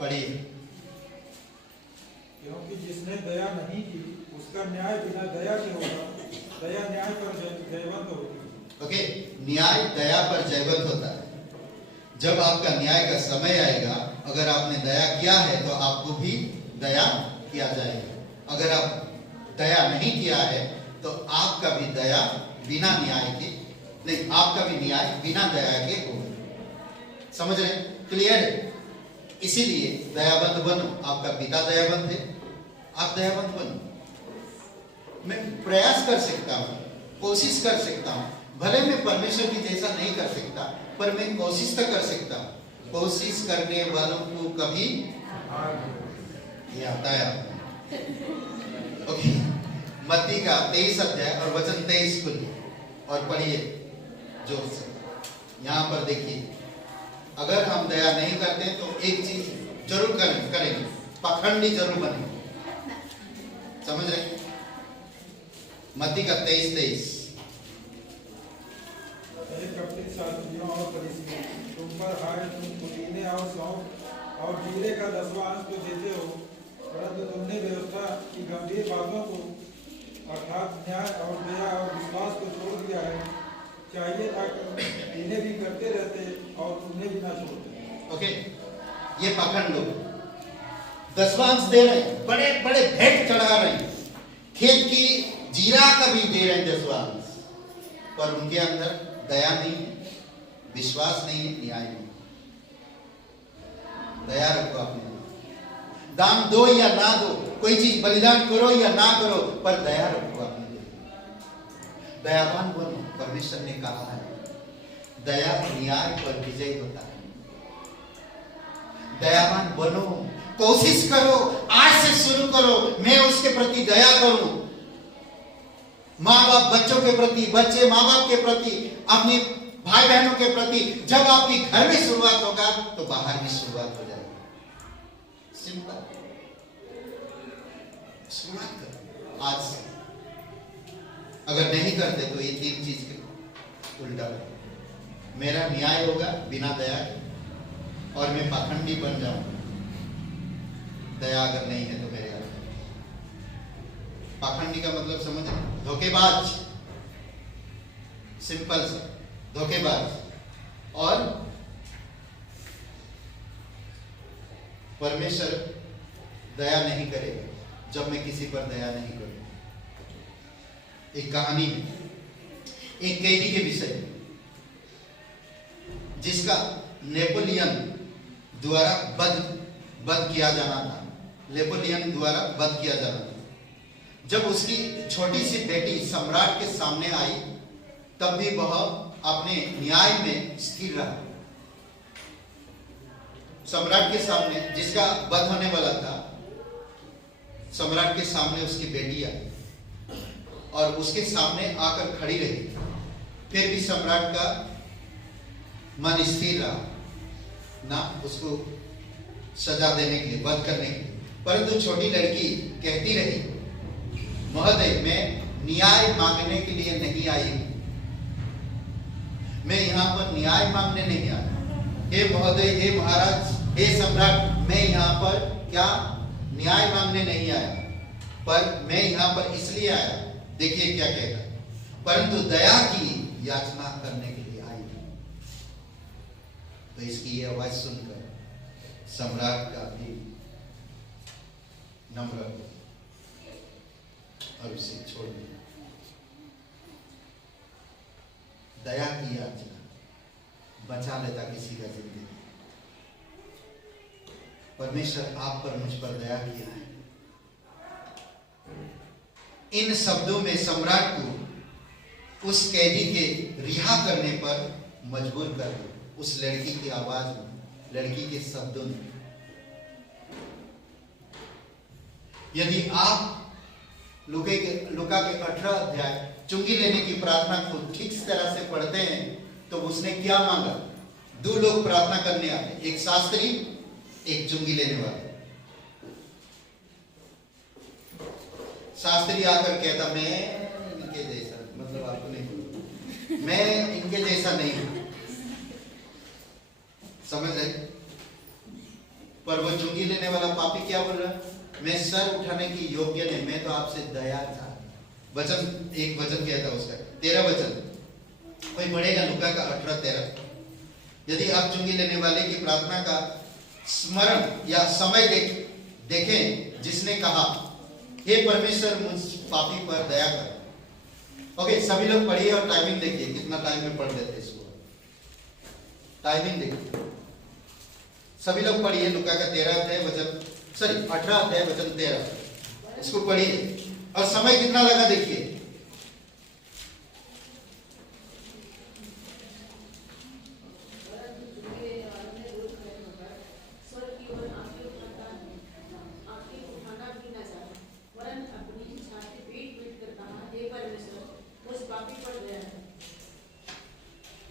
पढ़िए। क्योंकि जिसने दया नहीं की उसका न्याय बिना दया के होगा, दया न्याय पर जयवंत होती है। ओके, न्याय दया पर जयवंत होता है। जब आपका न्याय का समय आएगा, अगर आपने दया किया है तो आपको भी दया किया जाएगा। अगर आप दया नहीं किया है तो आपका भी दया बिना न्याय के नहीं, आपका भी न्याय बिना दया के होगा। समझ रहे? क्लियर है? इसीलिए दयावंत बनो। आपका पिता दयावंत है, आप दयावंत बनो। मैं प्रयास कर सकता हूँ, कोशिश कर सकता हूँ, भले मैं परमेश्वर की जैसा नहीं कर सकता, पर मैं कोशिश तो कर सकता हूँ। कोशिश करने वालों को कभी ये आता है। ओके, मत्ती का 23 अध्याय और वचन 23 खोलिए और पढ़िए जोर से। यहाँ पर देखिए, अगर हम दया नहीं करते तो एक चीज जरूर करेंगे, पाखंडी जरूर बनेंगे। समझ रहे? मत्ती का 23:23। कपटी शास्त्रियों और फरीसियों, तुम पर हाय, तुम पुदीने और सौंफ और जीरे का 10वां अंश तो देते हो, परंतु तुमने व्यवस्था की गंभीर बातों को अर्थात न्याय और दया और विश्वास को छोड़ दिया है। चाहिए था कि इन्हें भी करते रहते और उन्हें भी ना छोड़ते। ओके, ये पाखंड लोग 10वां अंश दे रहे हैं, बड़े बड़े भेंट चढ़ा रहे हैं, खेत की जीरा का भी दे रहे हैं 10वां अंश, पर उनके अंदर दया नहीं है, विश्वास नहीं है, न्याय नहीं। दया रखो अपने, दान दो या ना दो, कोई चीज बलिदान करो या ना करो, पर दया रखो अपने। दयावान बनो। परमेश्वर ने कहा है दया न्याय पर विजय होता है। दयावान बनो, कोशिश करो, आज से शुरू करो, मैं उसके प्रति दया करूं। माँ बाप बच्चों के प्रति, बच्चे माँ बाप के प्रति, अपने भाई बहनों के प्रति। जब आपकी घर में शुरुआत होगा तो बाहर भी शुरुआत हो जाएगी। सिंपल, शुरुआत करो आज से। अगर नहीं करते तो ये 3 चीज के उल्टा है। मेरा न्याय होगा बिना दया के, और मैं पाखंडी बन जाऊंगा। दया अगर नहीं है तो मेरे यहाँ पाखंडी का मतलब समझ, धोखेबाज, सिंपल सा धोखेबाज। और परमेश्वर दया नहीं करेगा जब मैं किसी पर दया नहीं करूंगा। एक कहानी है, एक कैदी के विषय जिसका नेपोलियन द्वारा वध किया जाना था। नेपोलियन द्वारा वध किया जाना था। जब उसकी छोटी सी बेटी सम्राट के सामने आई, तब भी वह अपने न्याय में स्थिर रहा। सम्राट के सामने, जिसका वध होने वाला था, सम्राट के सामने उसकी बेटी आई और उसके सामने आकर खड़ी रही। फिर भी सम्राट का मन स्थिर रहा ना उसको सजा देने के लिए, वध करने के लिए। परंतु छोटी लड़की कहती रही, महोदय, मैं न्याय मांगने के लिए नहीं आई हूं, मैं यहाँ पर न्याय मांगने नहीं आया। हे महोदय, हे महाराज, हे सम्राट, मैं यहाँ पर क्या न्याय मांगने नहीं आया, पर मैं यहाँ पर इसलिए आया, देखिए क्या कहेगा, परंतु दया की याचना करने के लिए आई। तो इसकी ये आवाज सुनकर सम्राट का भी नम्र अभिषेक छोड़ दिया। दया की याचना बचा लेता किसी का जिंदगी। परमेश्वर आप पर, मुझ पर दया किया है। इन शब्दों में सम्राट को उस कैदी के रिहा करने पर मजबूर कर दिया। उस लड़की की आवाज में, लड़की के शब्दों में। यदि आप लूका के 18 अध्याय चुंगी लेने की प्रार्थना को ठीक तरह से पढ़ते हैं तो उसने क्या मांगा? 2 लोग प्रार्थना करने आए, एक शास्त्री, एक चुंगी लेने वाला। शास्त्री आकर कहता, मैं इनके जैसा, मतलब आपको नहीं बोलूं, मैं इनके जैसा नहीं हूं, समझ रहे? पर वो चुंगी लेने वाला पापी क्या बोल रहा? मैं सर उठाने की योग्य नहीं, मैं तो आपसे दया था। वचन, एक वचन कहता उसका 13 वचन, कोई पढ़ेगा लूका का 18-13। यदि आप चुंगी लेने वाले की प्रार्थना का स्मरण या समय देखें, जिसने कहा, हे परमेश्वर मुझ पापी पर दया कर। ओके, सभी लोग पढ़िए और टाइमिंग देखिए, कितना टाइम में पढ़ देते इसको। टाइमिंग देखिए, सभी लोग पढ़िए लूका का 18 अध्याय वचन 13, इसको पढ़िए और समय कितना लगा देखिए।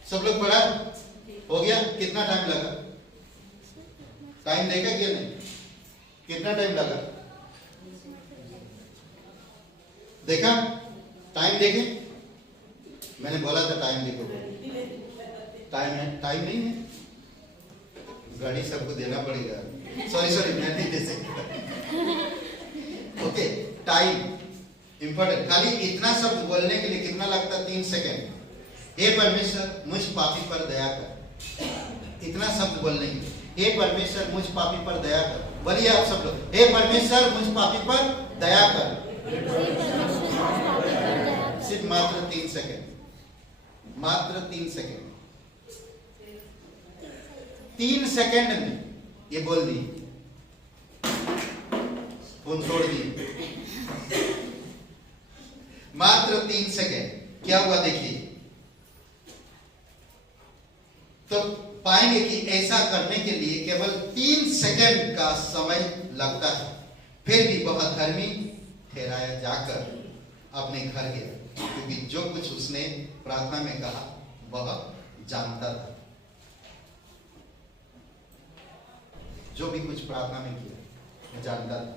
सब लोग पढ़ा? हो गया? कितना टाइम लगा? टाइम देखा क्या नहीं? कितना टाइम लगा? देखा? टाइम देखे? मैंने बोला था टाइम देखो। टाइम है? टाइम नहीं है? गाड़ी सबको देना पड़ेगा। सॉरी मैं नहीं दे सकता। Okay, time important. खाली इतना शब्द बोलने के लिए कितना लगता? 3 सेकेंड। हे परमेश्वर मुझ पापी पर दया कर। इतना शब्द बोलने के लिए, हे परमेश्वर मुझ पापी पर दया कर। बोलिए आप सब लोग, हे परमेश्वर मुझ पापी पर दया कर। सिर्फ मात्र 3 सेकेंड, मात्र 3 सेकेंड। 3 सेकेंड में ये बोल दी, फोन छोड़ दिए। मात्र 3 सेकेंड। क्या हुआ देखिए, तो पाएंगे कि ऐसा करने के लिए केवल 3 सेकंड का समय लगता है। फिर भी वह धर्मी ठहराया जाकर अपने घर गया, क्योंकि जो कुछ उसने प्रार्थना में कहा वह जानता था। जो भी कुछ प्रार्थना में किया वह जानता था।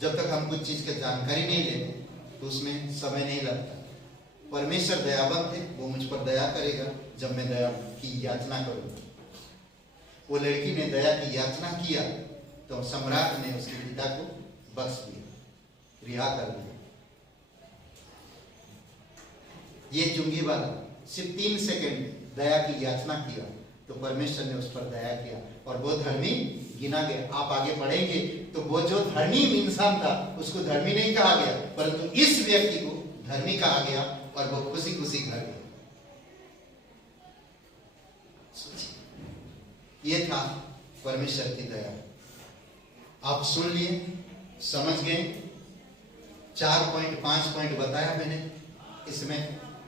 जब तक हम कुछ चीज की जानकारी नहीं लेते तो उसमें समय नहीं लगता। परमेश्वर दयावान थे, वो मुझ पर दया करेगा जब मैं दया की याचना करूंगा। वो लड़की ने दया की याचना किया तो सम्राट ने उसके पिता को बख्श दिया, रिहा कर दिया। ये चुंगी वाला सिर्फ 3 सेकंड दया की याचना किया तो परमेश्वर ने उस पर दया किया और वो धर्मी गिना गया। आप आगे पढ़ेंगे तो वो जो धर्मी इंसान था उसको धर्मी नहीं कहा गया, परंतु इस व्यक्ति को धर्मी कहा गया और वो खुशी खुशी घर गया। ये था परमेश्वर की दया। आप सुन लिए, समझ गए। 4 पॉइंट 5 पॉइंट बताया मैंने इसमें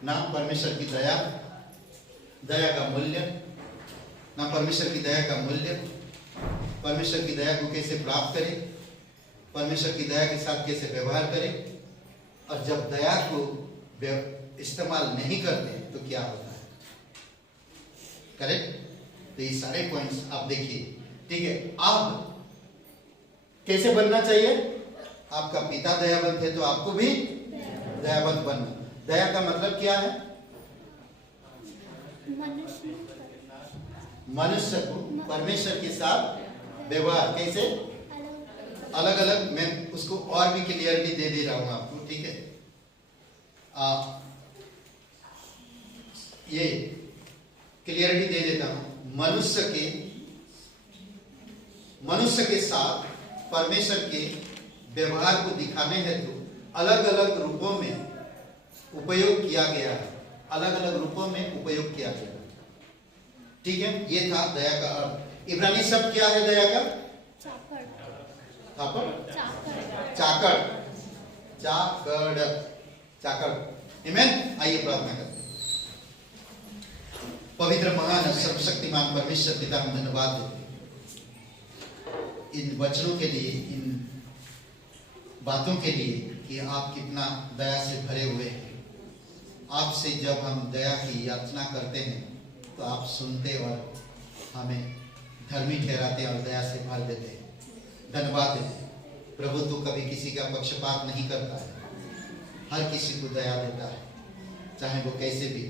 ना। परमेश्वर की दया, दया का मूल्य, ना परमेश्वर की दया का मूल्य, परमेश्वर की दया को कैसे प्राप्त करें, परमेश्वर की दया के साथ कैसे व्यवहार करें, और जब दया को इस्तेमाल नहीं करते तो क्या होता है। करेक्ट? तो ये सारे पॉइंट्स आप देखिए, ठीक है। अब कैसे बनना चाहिए? आपका पिता दयावंत है तो आपको भी दयावंत बनना। दया का मतलब क्या है? मनुष्य को परमेश्वर के साथ व्यवहार कैसे अलग अलग। मैं उसको और भी क्लियरली दे दे रहा हूं आपको, ठीक है। ये क्लियरिटी दे देता हूं। मनुष्य के साथ परमेश्वर के व्यवहार को दिखाने हेतु अलग अलग रूपों में उपयोग किया गया है, अलग अलग रूपों में उपयोग किया गया है। ठीक है, ये था दया का अर्थ। इब्रानी शब्द क्या है दया का? चाकड़ चाकड़, चाकड़ चाकड़, चाकड़, चाकड़। आमीन। आइए प्रार्थना करते हैं। पवित्र महान सर्वशक्तिमान परमेश्वर पिता, हम धन्यवाद देते हैं इन वचनों के लिए, इन बातों के लिए कि आप कितना दया से भरे हुए हैं। आपसे जब हम दया की याचना करते हैं तो आप सुनते और हमें धर्मी ठहराते और दया से भर देते हैं। धन्यवाद देते हैं प्रभु, तू कभी किसी का पक्षपात नहीं करता है, हर किसी को दया देता है, चाहे वो कैसे भी।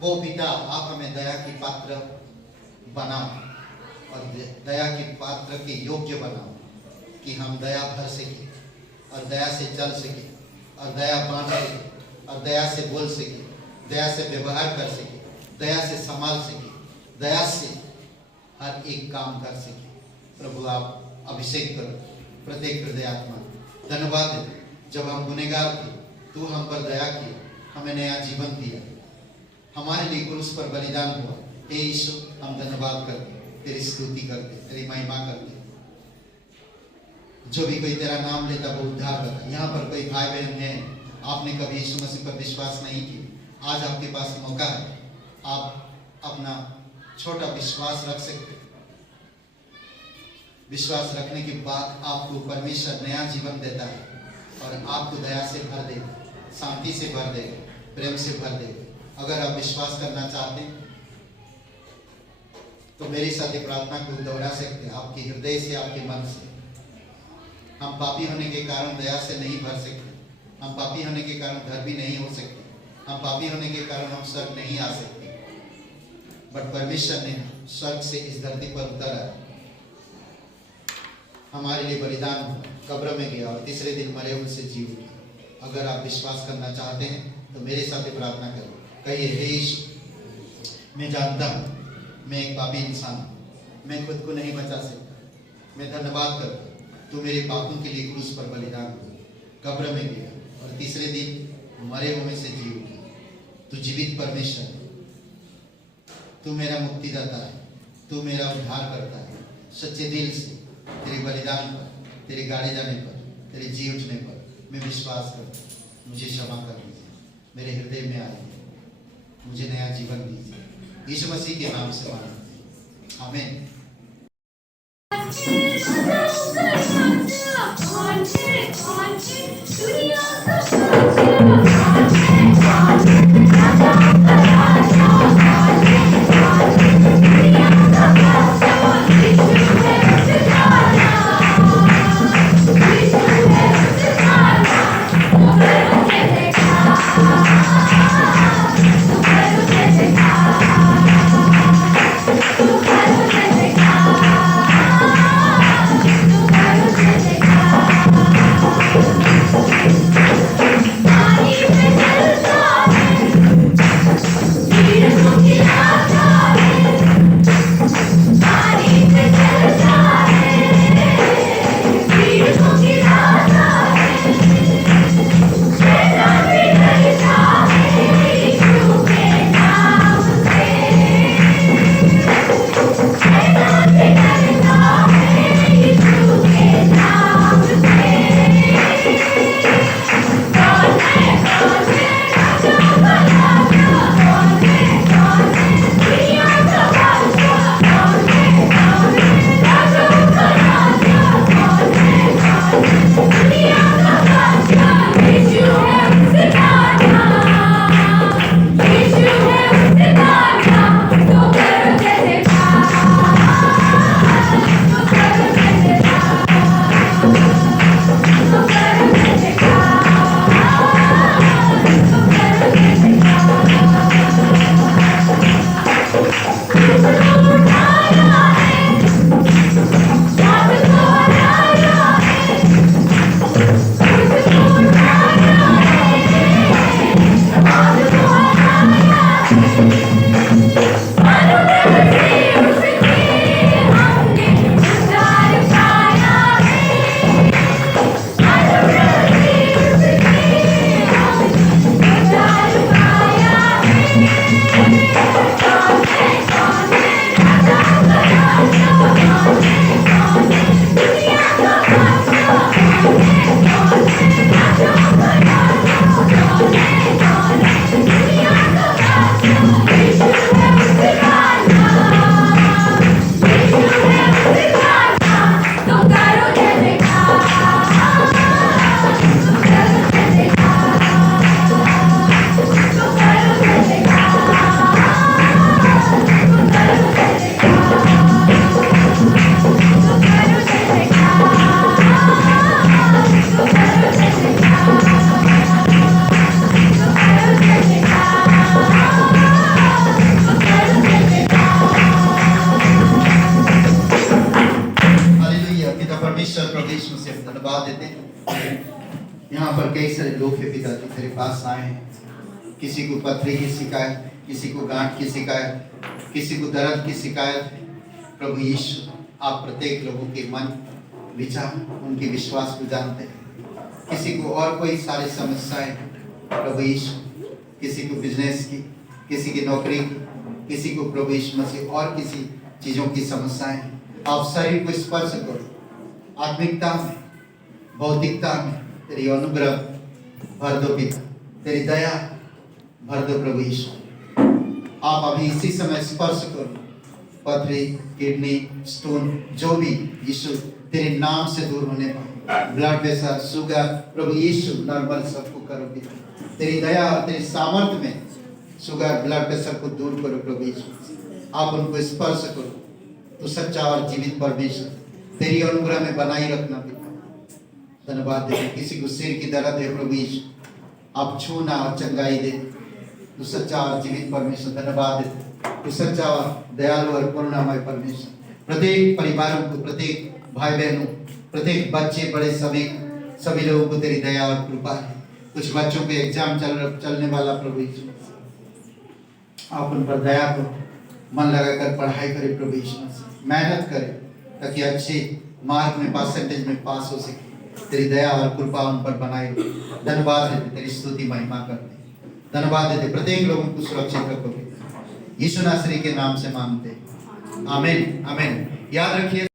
वो पिता, आप हमें दया की पात्र बनाओ और दया की पात्र के योग्य बनाओ कि हम दया भर सके और दया से चल सके और दया बांट सके और दया से बोल सके, दया से व्यवहार कर सके, दया से संभाल सके, दया से हर एक काम कर सके। प्रभु आप अभिषेक करो प्रत्येक हृदय आत्मा। धन्यवाद देते, जब हम गुनहगार थे तू हम पर दया की, हमें नया जीवन दिया, हमारे लिए क्रूस पर बलिदान हुआ। हे यीशु, हम धन्यवाद करते, तेरी स्तुति करते, तेरी महिमा करते। जो भी कोई तेरा नाम लेता वो उद्धार करता। यहाँ पर कोई भाई बहन है, आपने कभी यीशु मसीह पर विश्वास नहीं किया, आज आपके पास मौका है, आप अपना छोटा विश्वास रख सकते। विश्वास रखने के बाद आपको परमेश्वर नया जीवन देता है और आपको दया से भर देगा, शांति से भर देगा, प्रेम से भर देगा। अगर आप विश्वास करना चाहते हैं तो मेरे साथ ये प्रार्थना को दोहरा सकते हैं, आपके हृदय से, आपके मन से। हम पापी होने के कारण दया से नहीं भर सकते, हम पापी होने के कारण धर्मी नहीं हो सकते, हम पापी होने के कारण हम स्वर्ग नहीं आ सकते। बट परमेश्वर ने स्वर्ग से इस धरती पर उतरा, हमारे लिए बलिदान हुआ, कब्र में गया और तीसरे दिन मरे उनसे जी उठा। अगर आप विश्वास करना चाहते हैं तो मेरे साथ प्रार्थना करें। कहिए, हे यीशु, मैं जानता हूँ मैं एक पापी इंसान हूँ, मैं खुद को नहीं बचा सकता। मैं धन्यवाद करता हूँ, तू मेरे पापों के लिए क्रूस पर बलिदान हुआ, कब्र में गया और तीसरे दिन मरे हुए से जी उठा। तू जीवित परमेश्वर है, तू मेरा मुक्तिदाता है, तू मेरा उद्धार करता है। सच्चे दिल से तेरे बलिदान पर, तेरे गाड़े जाने पर, तेरे जी उठने पर मैं विश्वास करता हूँ। मुझे क्षमा कर दीजिए, मेरे हृदय में आइए, मुझे नया जीवन दीजिए। यीशु मसीह के नाम से मांगते हैं, आमीन। Thank you. पर कई सारे लोग हैं पिता जो तेरे पास आए हैं। किसी को पथरी की शिकायत, किसी को गांठ की शिकायत, किसी को दर्द की शिकायत। प्रभु यीशु, आप प्रत्येक लोगों के मन विचार, उनके विश्वास को जानते हैं। किसी को और कोई सारी समस्याएं, प्रभु यीशु, किसी को बिजनेस की, किसी की नौकरी की, किसी को प्रभु यीशु मसीह और किसी चीजों की समस्याएं। आप शरीर को स्पर्श करो, आत्मिकता में, भौतिकता में तेरी अनुग्रह भर दो पिता, तेरी दया भर दो प्रभु यीशु। आप अभी इसी समय स्पर्श करो, पथरी, किडनी स्टोन, जो भी यीशु तेरे नाम से दूर होने पाए, ब्लड प्रेशर, शुगर, प्रभु यीशु नॉर्मल सबको करो पिता। तेरी दया और तेरी सामर्थ्य में शुगर, ब्लड प्रेशर को दूर करो प्रभु यीशु। आप उनको स्पर्श करो। तो सच्चा और जीवित परमेश्वर, तेरी अनुग्रह में बनाई रखना पिता। धन्यवाद देते। किसी को सिर की दर्द है प्रभु यीशु, आप छूना और चंगाई दे। तो सच्चा और जीवित परमेश्वर, धन्यवाद देते। तो सच्चा और दयालु और करुणामय परमेश्वर, प्रत्येक परिवारों को, प्रत्येक भाई बहनों, प्रत्येक बच्चे बड़े सभी लोगों को तेरी दया और कृपा है। कुछ बच्चों के एग्जाम चलने वाला प्रभु यीशु, आप उन पर दया करो, मन लगाकर पढ़ाई करे प्रभु यीशु, मेहनत करे ताकि अच्छे मार्क में, परसेंटेज में पास हो सके। तेरी दया और कृपा उन पर बनाए। धन्यवाद देते, तेरी स्तुति महिमा करते। धन्यवाद देते, प्रत्येक लोगों को सुरक्षित रखो। यीशु नासरी के नाम से मांगते, आमीन आमीन। याद रखिए।